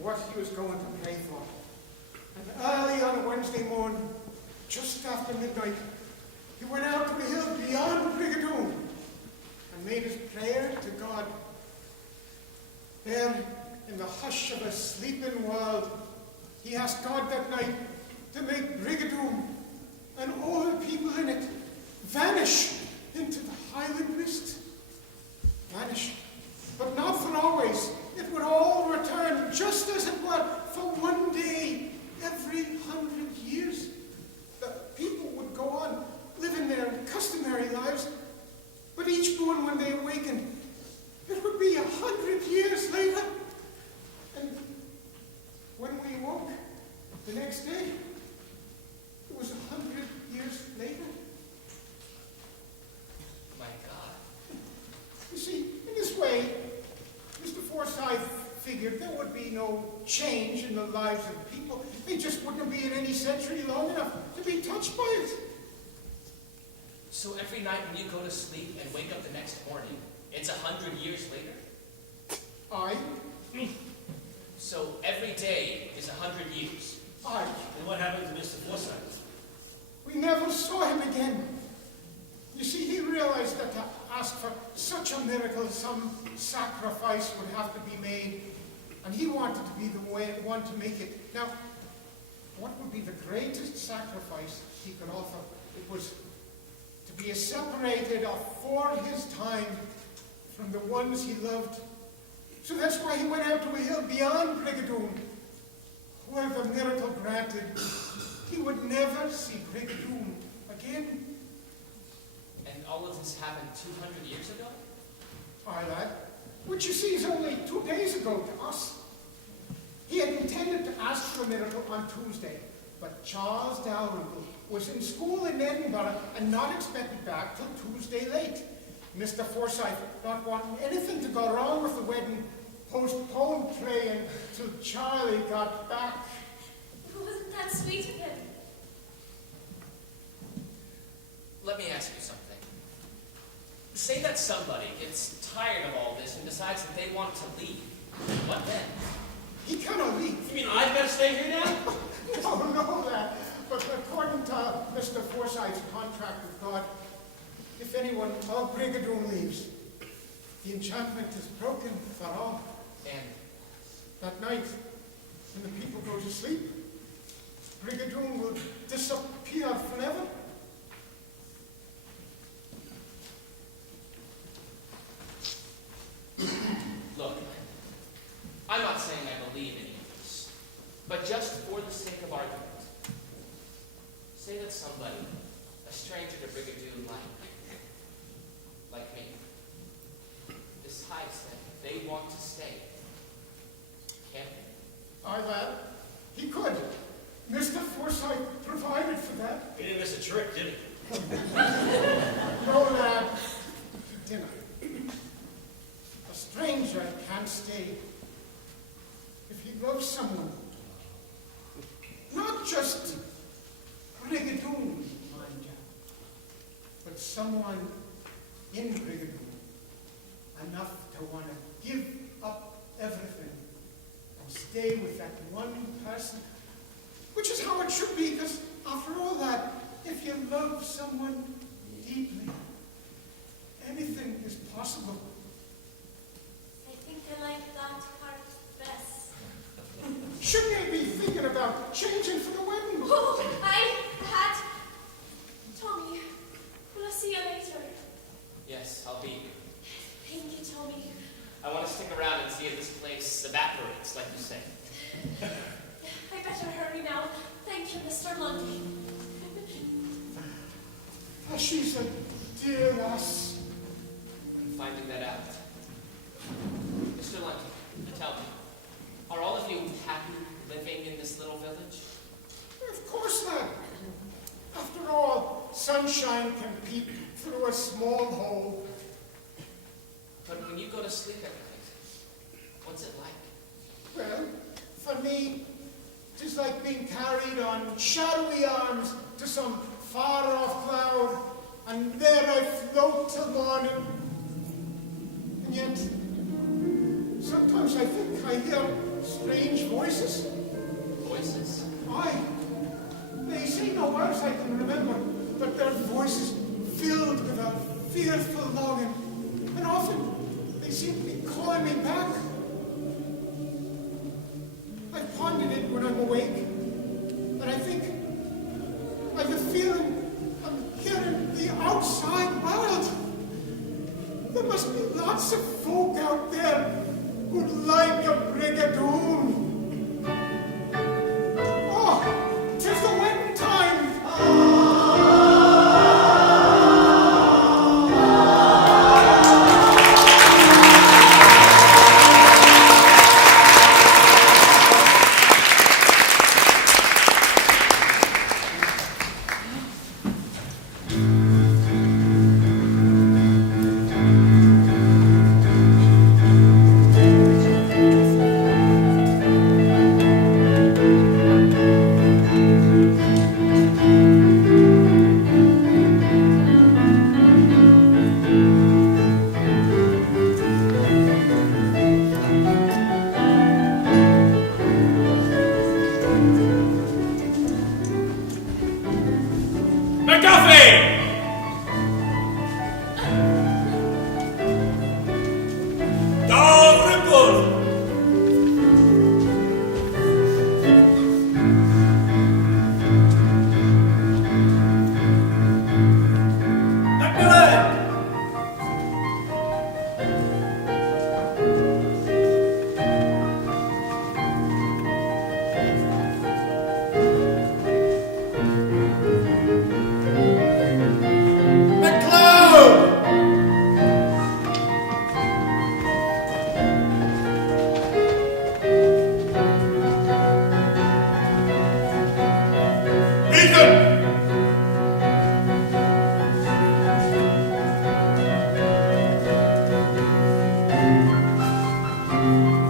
what he was going to pray for. And early on a Wednesday morning, just after midnight, he went out to the hill beyond Brigadoon and made his prayer to God. There, in the hush of a sleeping world, he asked God that night to make Brigadoon and all the people in it vanish into the Highland mist. Vanish, but not for always. It would all return just as it were for one day every 100 years. The people would go on living their customary lives, but each morning when they awakened, it would be The next day, it was 100 years later. My God. You see, in this way, Mr. Forsyth figured there would be no change in the lives of people. They just wouldn't be in any century long enough to be touched by it. So every night when you go to sleep and wake up the next morning, it's 100 years later? Aye. So every day is 100 years? Aye. And what happened to Mr. Forsyth? We never saw him again. You see, he realized that to ask for such a miracle, some sacrifice would have to be made, and he wanted to be the one to make it. Now, what would be the greatest sacrifice he could offer? It was to be separated for his time from the ones he loved. So that's why he went out to a hill beyond Brigadoon, where the miracle granted he would never see Brigadoon again. And all of this happened 200 years ago? Aye, lad. Which you see is only 2 days ago to us. He had intended to ask for a miracle on Tuesday, but Charles Dalrymple was in school in Edinburgh and not expected back till Tuesday late. Mr. Forsyth, not wanting anything to go wrong with the wedding, postponed praying till Charlie got back. Wasn't that sweet of him? Let me ask you something. Say that somebody gets tired of all this and decides that they want to leave. What then? He cannot leave. You mean I've got to stay here now? No, lad. But according to Mr. Forsyth's contract with God, if anyone of Brigadoon leaves, the enchantment is broken for all. And that night, when the people go to sleep, Brigadoon will disappear forever. look, I'm not saying I believe any of this, but just for the sake of argument, say that somebody, a stranger to Brigadoon like me, decides that they want to stay. Can they? Aye, lad. He could. Mr. Forsyth provided for that. He didn't miss a trick, did he? No, lad. Dinner. A stranger can stay if he loves someone. Not just Brigadoon, mind you, but someone in Brigadoon enough to want to give up everything and stay with that one person. Which is how it should be, because after all that, if you love someone deeply, anything is possible. I think I like that part best. Shouldn't you be thinking about changing for the wedding? Oh, I had... Tommy, will I see you later? Yes, I'll be here. Thank you, Tommy. I want to stick around and see if this place evaporates, like you say. I better hurry now. Thank you, Mr. Lundy. She's a dear lass. I'm finding that out. Mr. Lundy, tell me, are all of you happy living in this little village? Of course not. After all, sunshine can peep through a small hole. But when you go to sleep at night, what's it like? Well, for me, it is like being carried on shadowy arms to some far-off cloud, and there I float till morning. And yet, sometimes I think I hear strange voices. Voices? Aye. They say no words I can remember, but their voices filled with a fearful longing, and often they seem to be calling me back. I've pondered it when I'm awake, and I think I've a feeling I'm here in the outside world. There must be lots of folk out there who'd like a Brigadoon. Oh, 'tis the wedding time!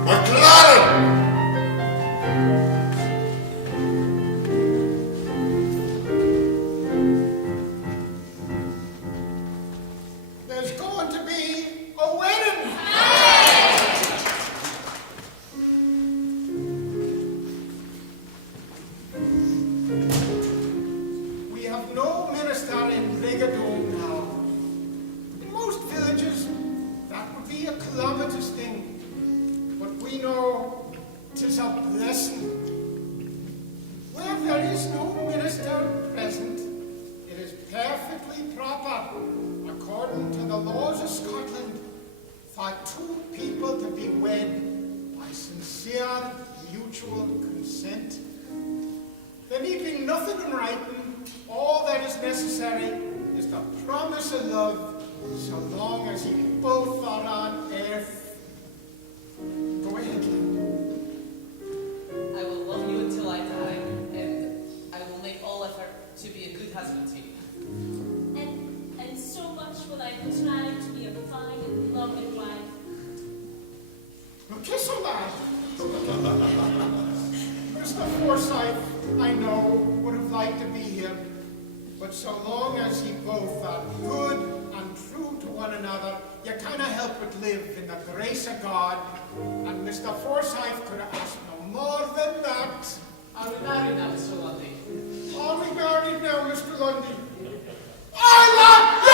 McLaren! There's going to be a wedding. We have no minister in Brigadoon now. In most villages, that would be a calamitous thing. But we know 'tis a blessing. Where there is no minister present, it is perfectly proper, according to the laws of Scotland, for two people to be wed by sincere mutual consent. There need be nothing in writing. All that is necessary is the promise of love, so long as ye both are on earth. Go ahead, lad. I will love you until I die, and I will make all effort to be a good husband to you. And so much will I try to be a fine and loving wife. Well, kiss her, lad. Mr. Forsyth, I know, would have liked to be here, but so long as ye both are good and true to one another, you cannot help but live in the grace of God, and Mr. Forsyth could have asked no more than that. Are we married now, Mr. Lundy? Are we married now, Mr. Lundy? I love you!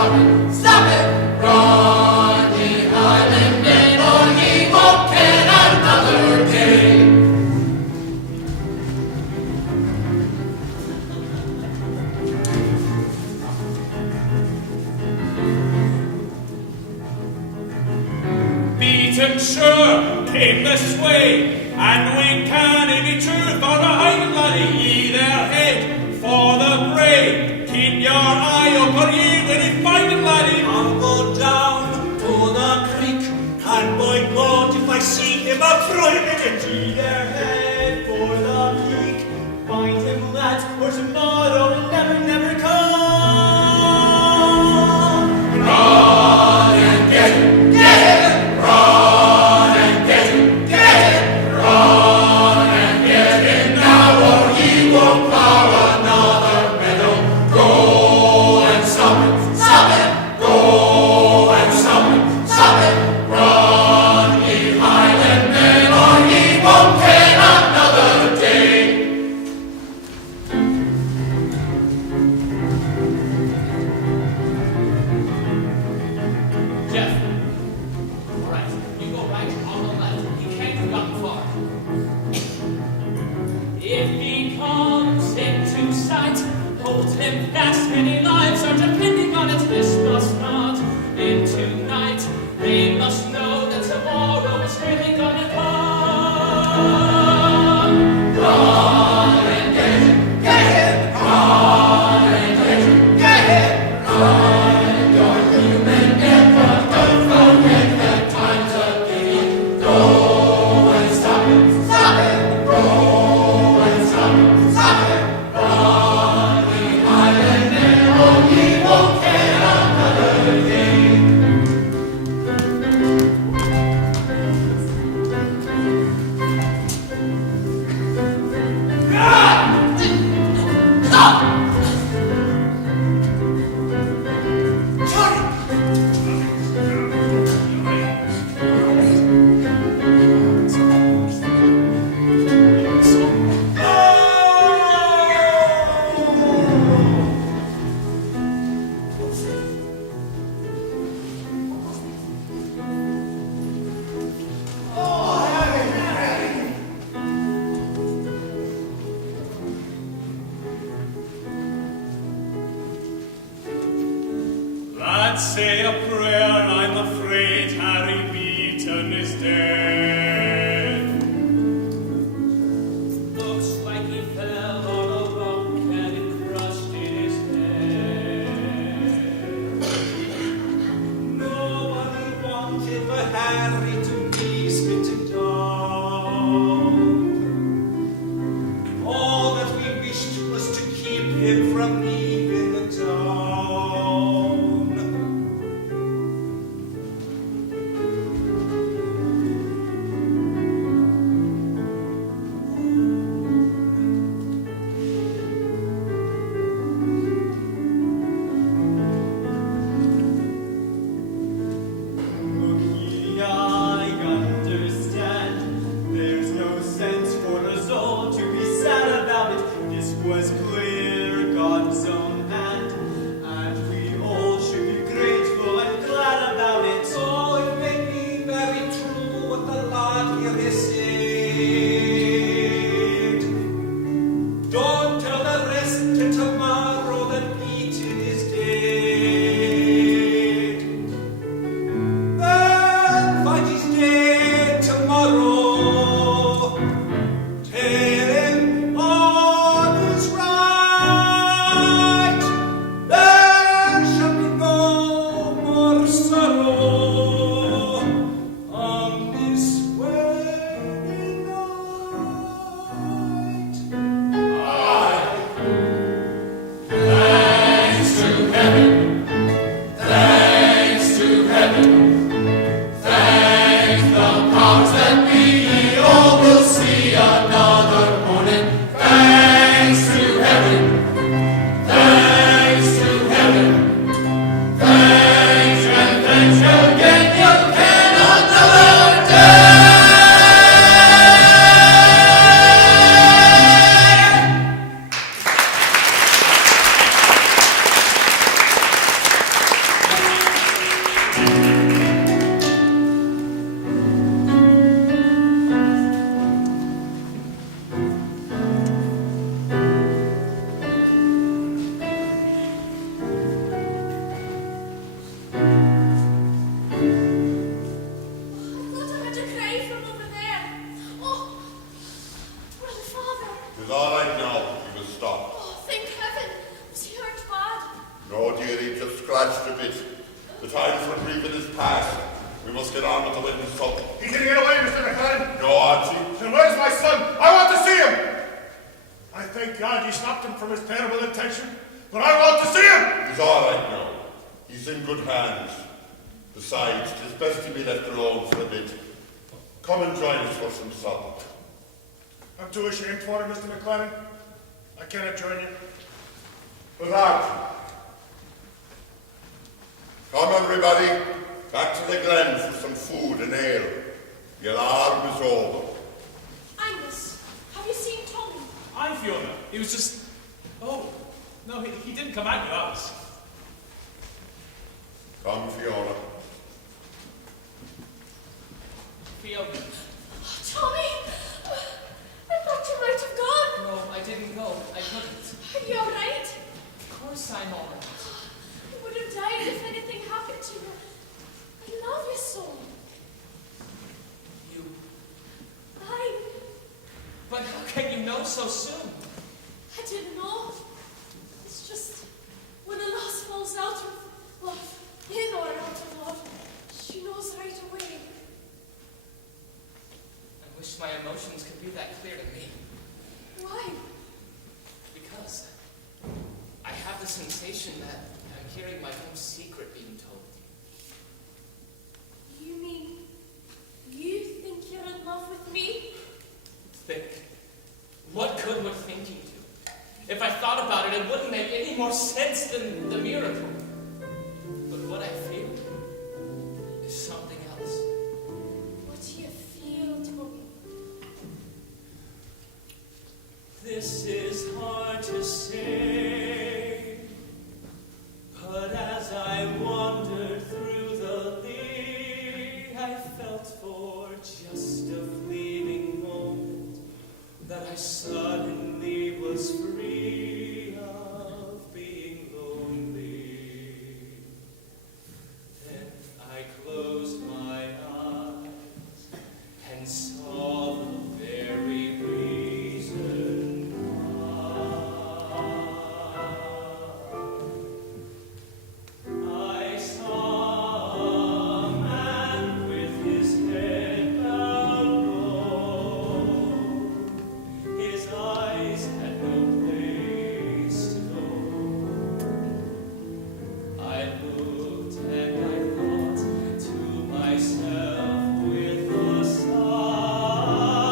stop it, stop it. Run, ye Highland men, or ye won't get another day. Beaten sure came this way, and we can be true for a Highland laddie, ye their head for the bray. Keep your eye over ye when you find him, laddie. I'll go down to the creek, and by God, if I see him, I'll throw him in it. Ye their head for the peak, find him, lads, or tomorrow will never, never come. Run and get him, run and get him, run and get him now, or he won't plow another meadow. Go and stop it, go and stop it, run, ye Highland men, or he won't get another day. Jeff. All right, you go right on the left. You can't have gotten far. If he comes into sight, hold him fast. Many lives are depending on it. This must not end tonight. They must know that tomorrow is really gonna come. Run and get him, run and get him, run. Your human never forget that time's a beginning. Go and stop it, go and stop it, run, ye Highland men, or ye won't get another day. Let's say a prayer. I'm afraid Harry Beaton is dead. Looks like he fell on a rock and it crushed in his head. No one wanted for Harry to be spitting down. All that we wished was to keep him from leaving the town. Look ye may have just scratched a bit. The time for grieving is past. We must get on with the wedding supper. He didn't get away, Mr. McLaren. No, Archie. Then where's my son? I want to see him! I thank God you stopped him from his terrible intention, but I want to see him! He's all right now. He's in good hands. Besides, it's best to be left alone for a bit. Come and join us for some supper. I'm too ashamed for it, Mr. McLaren. I cannot join you. But Archie, come everybody, back to the glen for some food and ale. The alarm is over. Angus, have you seen Tommy? I'm Fiona. He was just... Oh, no, he didn't come out with us. Come, Fiona. Fiona. Tommy! I thought you might have gone. No, I didn't go. I couldn't. Are you all right? Of course I'm all right. I would have died if anything happened to you. I love you so. You... But how can you know so soon? I didn't know. It's just when a loss falls out of love, in or out of love, she knows right away. I wish my emotions could be that clear to me. Why? Because I have the sensation that I'm hearing my own secret being told. You mean you think you're in love with me? Think. What good would thinking do? If I thought about it, it wouldn't make any more sense than the miracle. But what I feel is something else. What do you feel, Tommy? This is hard to say, but as I wandered through the lane, I felt for just a fleeting moment that I suddenly was free of being lonely. Then I closed my eyes and saw the very reason I saw a man with his head bowed low. His eyes had no place to go. I looked and I thought to myself with a sigh,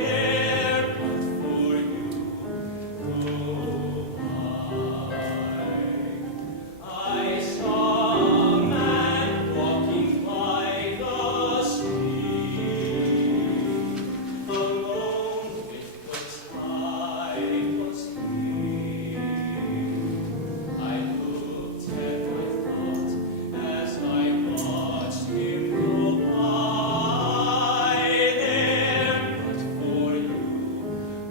there but for you go I saw a man walking by the street, alone with the tide was he. I looked and I thought as I watched him go by, there but for you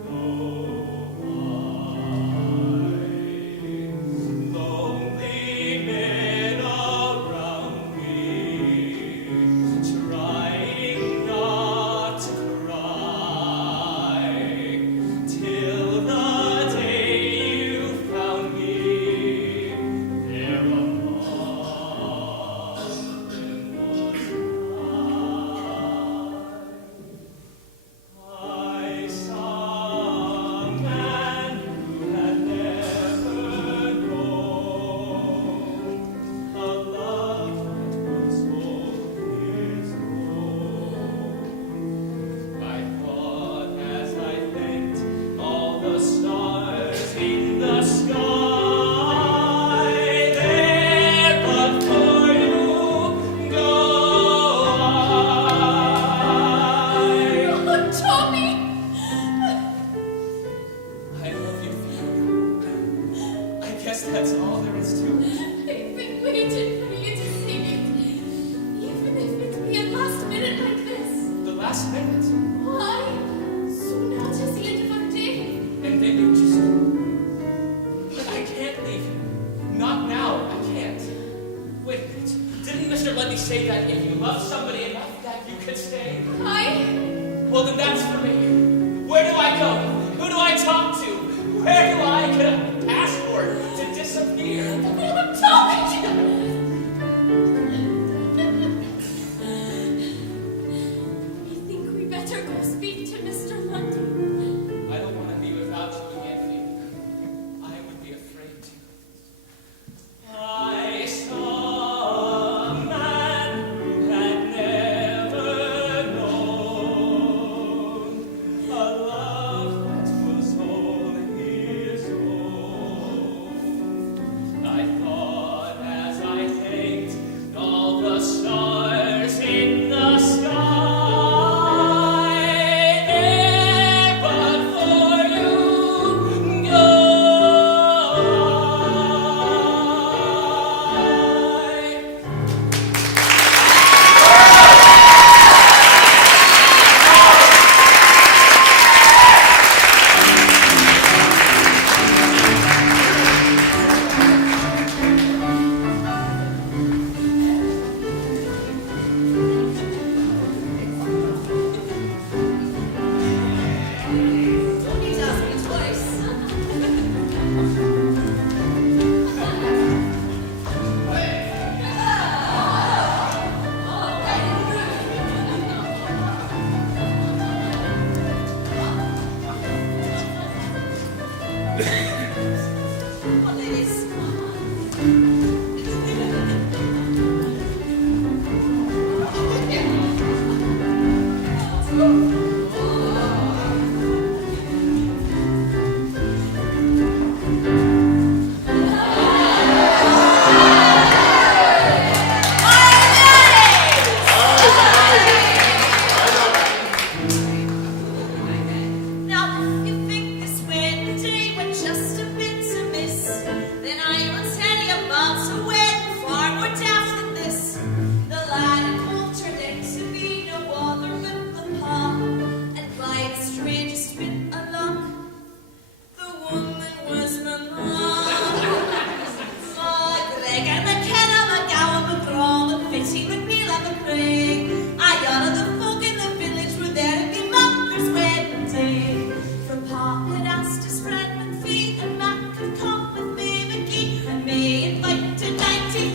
go lonely men around me, trying not to cry, till the day you found me. There among them was I saw a man who had never known a love that was all his own. I thought as I thanked all the stars in the sky, there but for you go I. Oh, Tommy! I love you, Fiona. I guess that's all there is to it. I've been waiting for you to say it. Even if it be a last minute like this. The last minute. Why? Soon out is the end of our day. And then you just... But I can't leave you. Not now. I can't. Wait a minute. Didn't Mr. Lundy say that if you love somebody enough that you could stay? Well, then that's for me. Where do I go? Who do I talk to? Where do I get a passport to disappear? Tommy!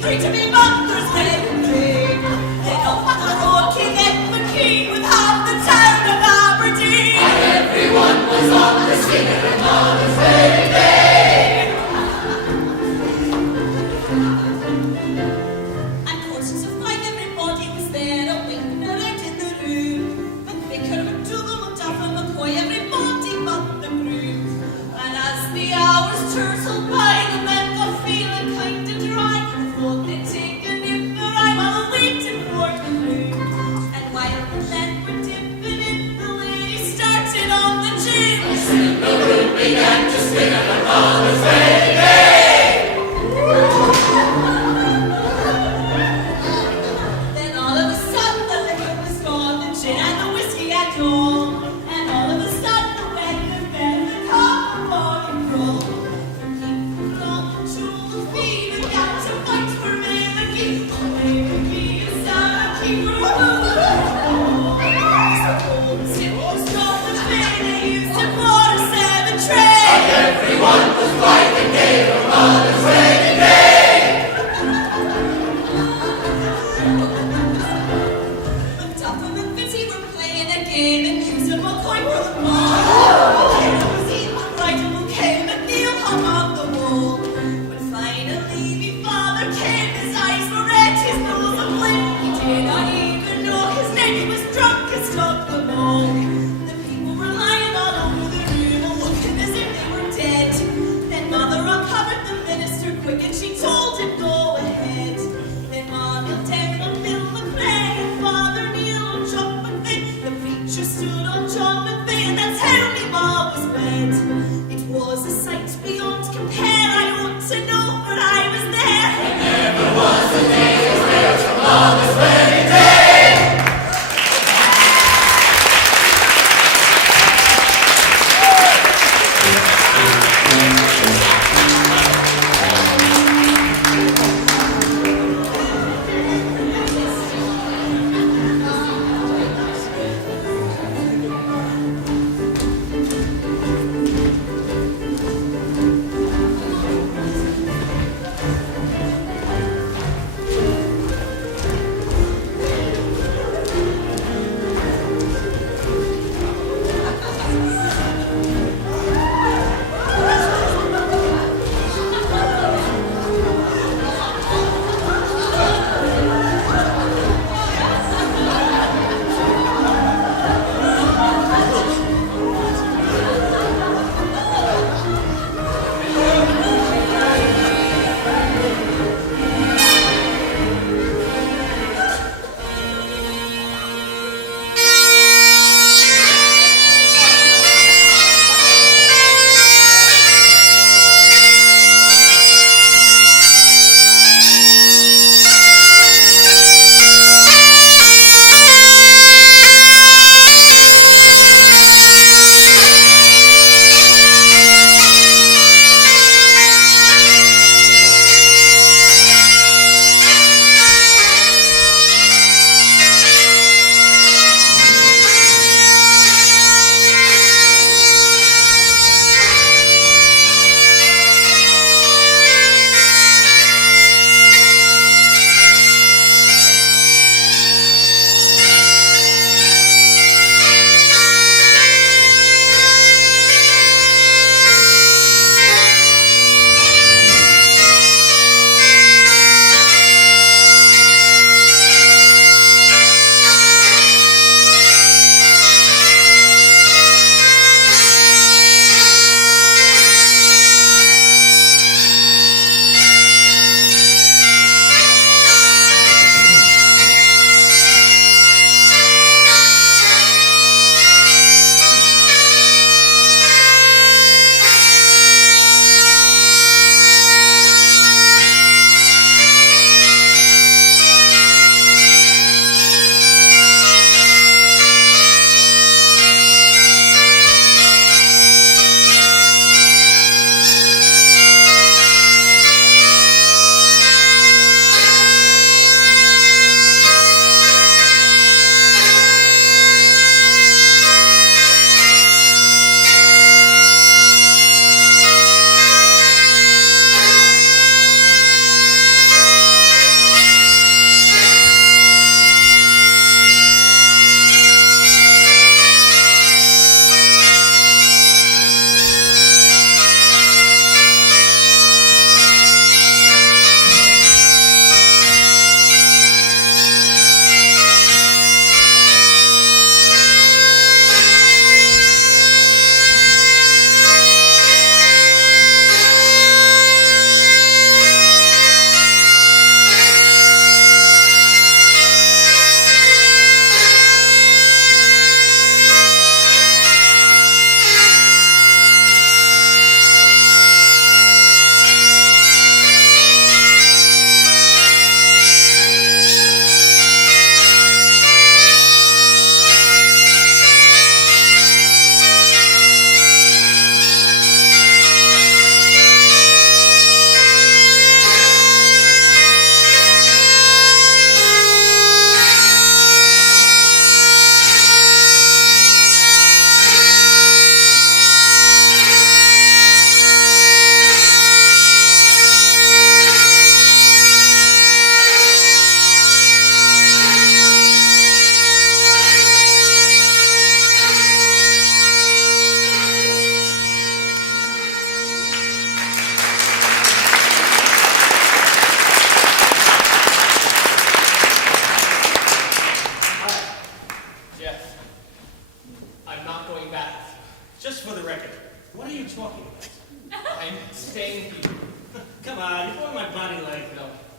straight to me mother's wedding. Then off the road King Edmund King with half the town of Aberdeen. And everyone was on the singing of mother's wedding day. And courses of five, everybody was there, a waiting around in the room. McVicker, McDougal, McDuffin, McCoy, everybody but the groom. And as the hours turtled by, the men got feeling kind of dry. Thought they'd take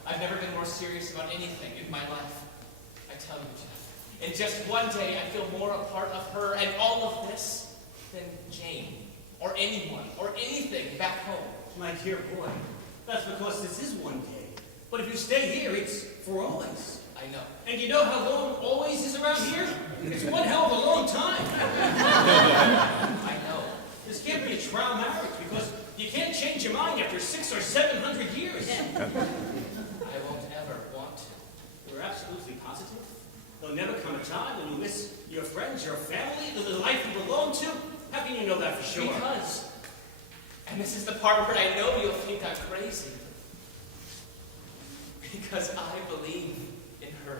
I've never been more serious about anything in my life. I tell you, Jeff. In just one day, I feel more a part of her and all of this than Jane, or anyone, or anything back home. My dear boy, that's because this is one day. But if you stay here, it's for always. I know. And you know how long always is around here? It's one hell of a long time. I know. This can't be a trial marriage because you can't change your mind after 600 or 700 years. I won't ever want to. You're absolutely positive? There'll never come a time when you miss your friends, your family, the life you belong to? How can you know that for sure? Because, and this is the part where I know you'll think I'm crazy, because I believe in her.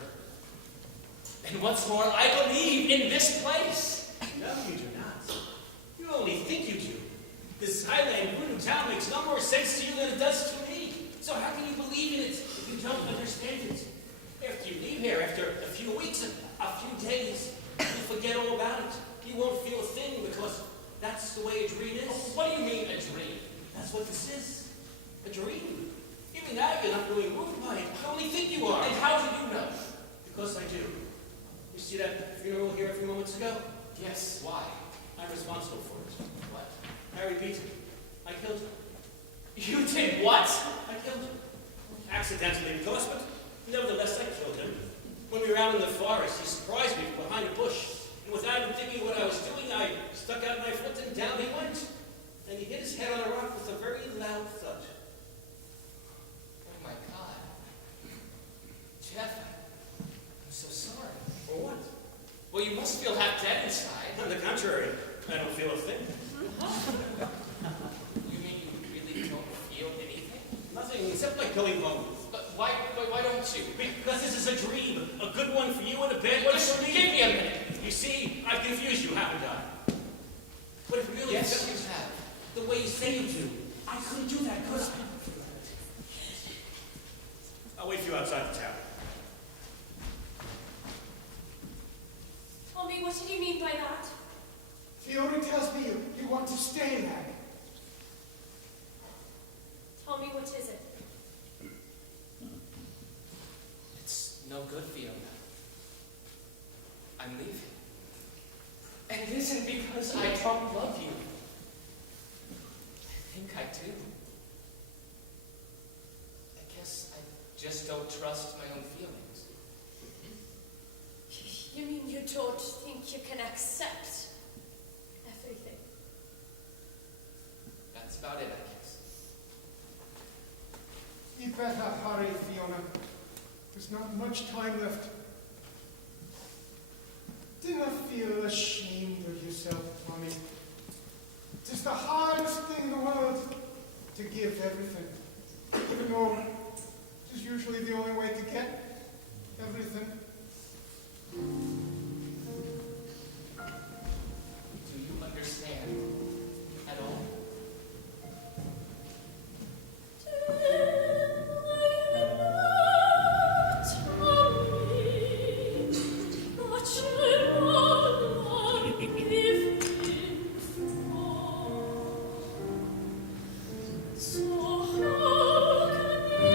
And what's more, I believe in this place. No, you do not. You only think you do. This Highland voodoo town makes no more sense to you than it does to me. So how can you believe in it if you don't understand it? After you leave here, after a few weeks, a few days, you'll forget all about it. You won't feel a thing because that's the way a dream is. What do you mean, a dream? That's what this is. A dream. Even now, you're not really moved by it. I only think you are. And how do you know? Because I do. You see that funeral here a few moments ago? Yes, why? I'm responsible for it. What? Harry Beaton. I killed him. You did what? I killed him. Accidentally, of course, but nevertheless, I killed him. When we were out in the forest, he surprised me from behind a bush. And without even thinking what I was doing, I stuck out my foot and down he went. Then he hit his head on a rock with a very loud thud. Oh my God. Jeff, I'm so sorry. For what? Well, you must feel half dead inside. On the contrary, I don't feel a thing. You mean you really don't feel anything? Nothing except my killing moment. But why don't you? Because this is a dream. A good one for you and a bad one Just for me. give me a minute. You see, I've confused you, haven't I? But if you really Yes, felt you have. the way you say you do, I couldn't do that, could I? I'll wait for you outside the town. Tell me, what did you mean by that? Fiona tells me you want to stay there. Tell me, what is it? It's no good, Fiona. I'm leaving. And it isn't because I don't love you. I think I do. I guess I just don't trust my own feelings. You mean you don't think you can accept everything? That's about it, I guess. You better hurry, Fiona. There's not much time left. Do not feel ashamed of yourself, Tommy. It is the hardest thing in the world to give everything, even though it is usually the only way to get everything. Do you understand at all? So how can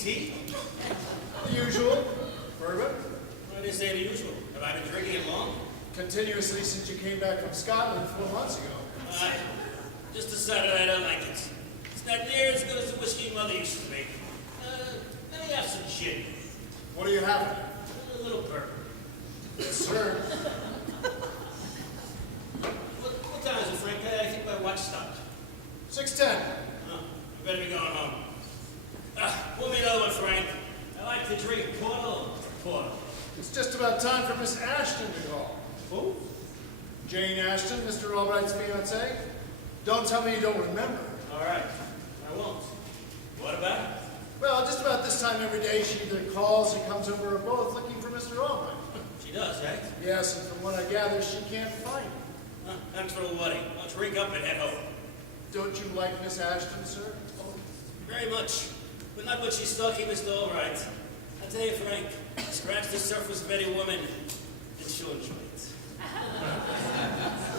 tea? The usual. Bourbon? Why do they say the usual? Have I been drinking it long? Continuously since you came back from Scotland 4 months ago. Just decided I don't like it. It's not near as good as the whiskey Mother used to make. Let me have some gin. What are you having? A little bourbon. Yes, sir. What time is it, Frank? I think my watch stopped. 6:10. Oh, I better be going home. Pour me another one, Frank. I like to drink porter. It's just about time for Miss Ashton to call. Who? Jane Ashton, Mr. Albright's fiancée. Don't tell me you don't remember. All right. I won't. What about it? Well, just about this time every day, she either calls or comes over or both looking for Mr. Albright. She does, right? Yes, and from what I gather, she can't find him. Thanks for the wedding. I'll drink up and head home. Don't you like Miss Ashton, sir? Oh, very much. But not when she's stalking Mr. Albright. I'll tell you, Frank, scratch the surface of any woman, and she'll enjoy it.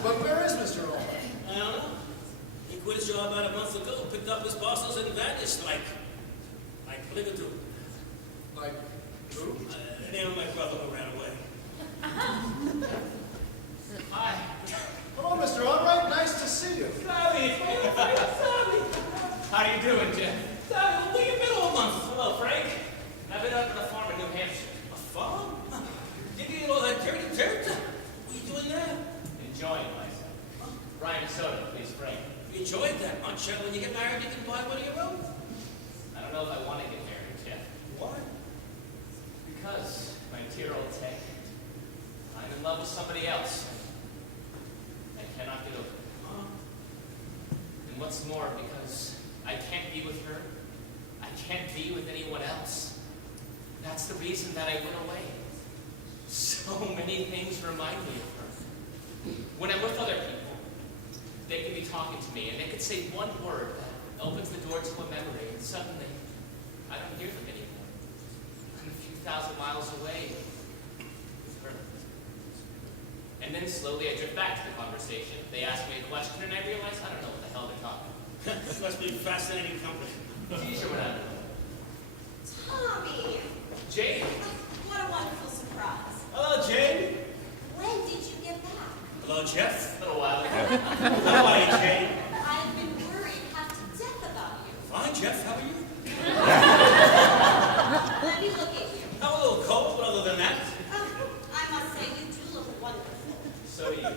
But where is Mr. Albright? I don't know. He quit his job about a month ago, picked up his parcels, and vanished like Brigadoon. Like who? The name of my brother who ran away. Hi. Hello, Mr. Albright. Nice to see you. Sorry. How you doing, Jim? Where you been all month? Hello, Frank. I've been up at the farm in New Hampshire. A farm? Did you get all that dirty dirt? What are you doing there? Enjoying myself. Ryan soda, please, Frank. If you enjoyed that much, when you get married, you can buy one of your own. I don't know if I want to get married, Jeff. Why? Because, my dear old Tech, I'm in love with somebody else. I cannot do it. And what's more, because I can't be with her, I can't be with anyone else. That's the reason that I went away. So many things remind me of her. When I'm with other people, they can be talking to me, and they could say one word that opens the door to a memory, and suddenly, I don't hear them anymore. I'm a few thousand miles away with her. And then slowly I drift back to the conversation. They ask me a question, and I realize I don't know what the hell they're talking about. This must be fascinating company. Teacher would have it. Tommy! Jane! What a wonderful surprise. Hello, Jane. When did you get back? Hello, Jeff. A little while ago. How are you, Jane? I've been worried half to death about you. Fine, Jeff. How are you? Let me look at you. I'm a little cold, but other than that. I must say, you do look wonderful. So do you.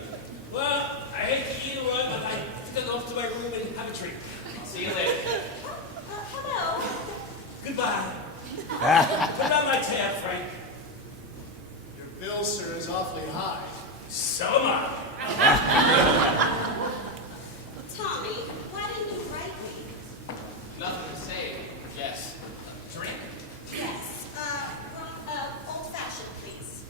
Well, I hate to eat or run, but I think I'll go off to my room and have a treat. See you later. Hello. Goodbye. Put on my tab, Frank. Your bill, sir, is awfully high. So am I. Tommy, why didn't you write me? Nothing to say. Yes. Drink? Yes. Old-fashioned, please.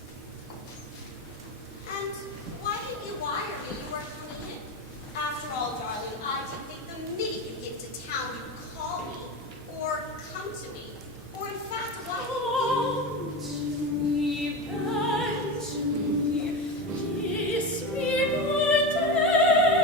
And why didn't you wire me you were coming in? After all, darling, I didn't think the minute you get to town you'd call me, or come to me, or in fact, why Come to me, bend to me, kiss me good day.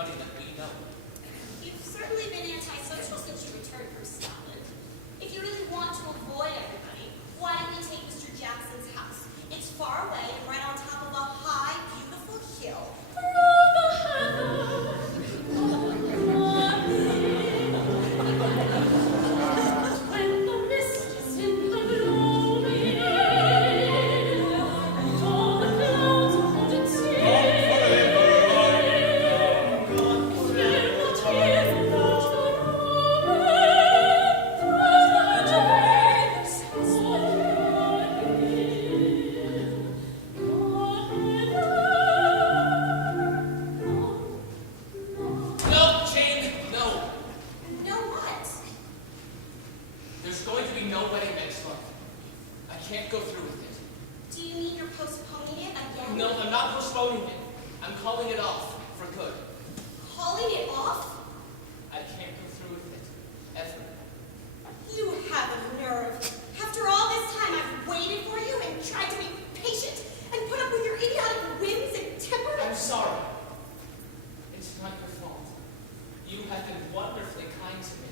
everybody that we know. You've certainly been antisocial since you returned from Scotland. If you really want to avoid everybody, why don't you take Mr. Jackson's house? It's far away and right on top of a high, beautiful hill. When the mist is in the gloaming, and all the clouds are holding still, then the tears of No, Jane, no. No what? There's going to be no wedding next month. I can't go through with it. Do you mean you're postponing it again? No, I'm not postponing it. I'm calling it off for good. Calling it off? I can't go through with it. Ever. You have a nerve. After all this time, I've waited for you and tried to be patient and put up with your idiotic whims and temper. I'm sorry. It's not your fault. You have been wonderfully kind to me.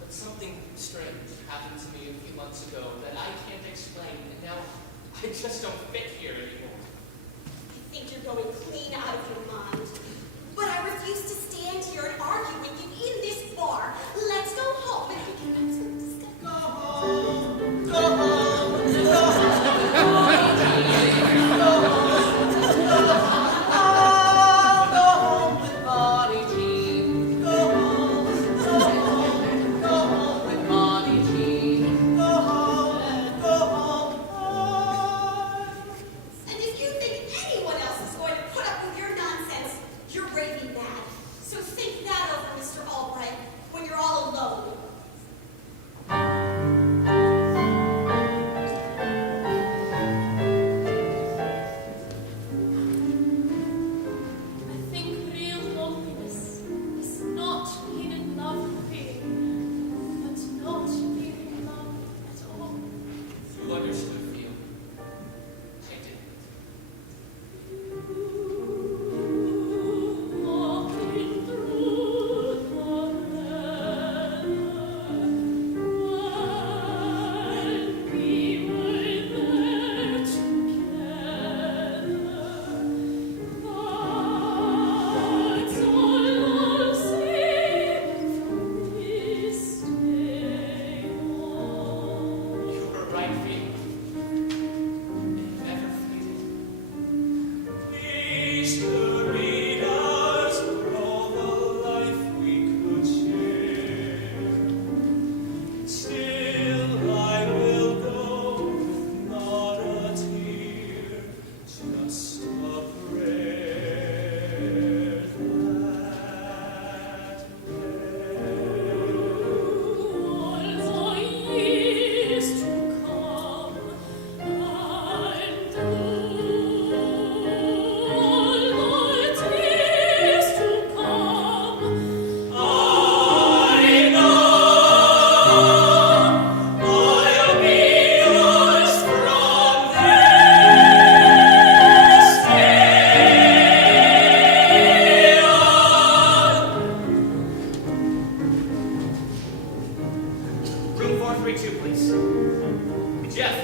But something strange happened to me a few months ago that I can't explain, and now I just don't fit here anymore. I think you're going clean out of your mind. But I refuse to stand here and argue with you in this bar. Let's go home and we can have some discussion. Go home, go home, go home. I'll go home with Bonnie Jean. Go home, go home, go home with Bonnie Jean. Go home, go home. And if you think anyone else is going to put up with your nonsense, you're raving mad. So think that over, Mr. Albright, when you're all alone. I think real loneliness is not being in love with me, but not being in love at all. You understood, Theo. I didn't. Walking through the land, while we were there together, that's all I'll say from this day on. You were right, Fink. It never faded. History does for all the life we could share. Still I will go with not a tear, just a prayer that All the years to come, and through all the tears to come, I know I'll be yours from this day on. Room 432, please. Jeff,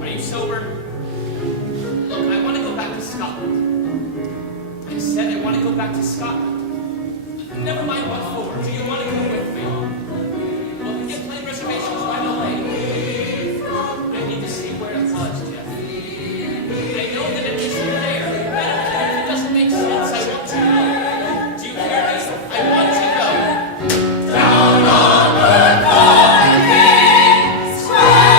are you sober? Look, I want to go back to Scotland. I said I want to go back to Scotland. Never mind what for. Do you want to go with me? Well, we get plane reservations right away. I need to see where it was, Jeff. I know that it is there. I don't care if it doesn't make sense. I want to know. Do you hear me? I want to know. Down on the Conrad Square.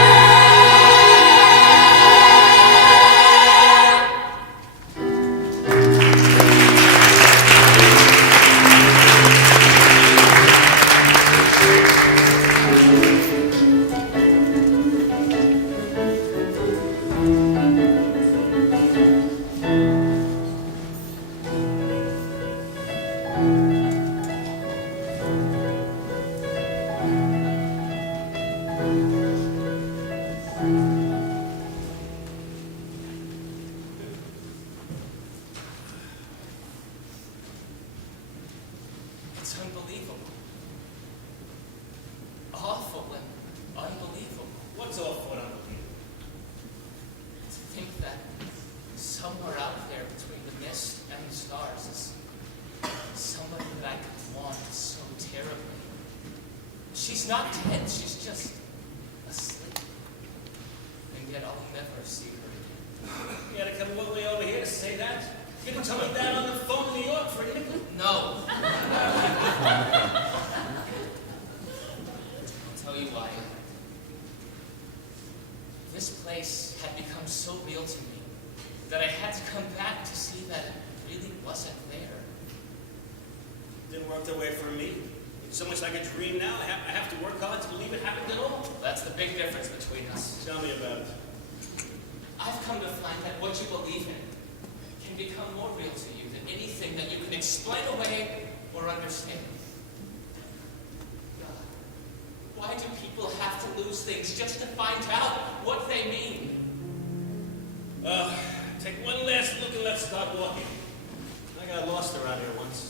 awful and unbelievable. What's awful and unbelievable? To think that somewhere out there between the mist and the stars is somebody that I could want so terribly. She's not dead, she's just asleep. And yet I'll never see her again. You had to come all the way over here to say that? You didn't tell me that on the phone in New York for a nickel? No. I'll tell you why. This place had become so real to me that I had to come back to see that it really wasn't there. Didn't work that way for me. It's so much like a dream now. I have to work hard to believe it happened at all. That's the big difference between us. Tell me about it. I've come to find that what you believe in can become more real to you than anything that you can explain away or understand. God, why do people have to lose things just to find out what they mean? Take one last look and let's start walking. I got lost around here once.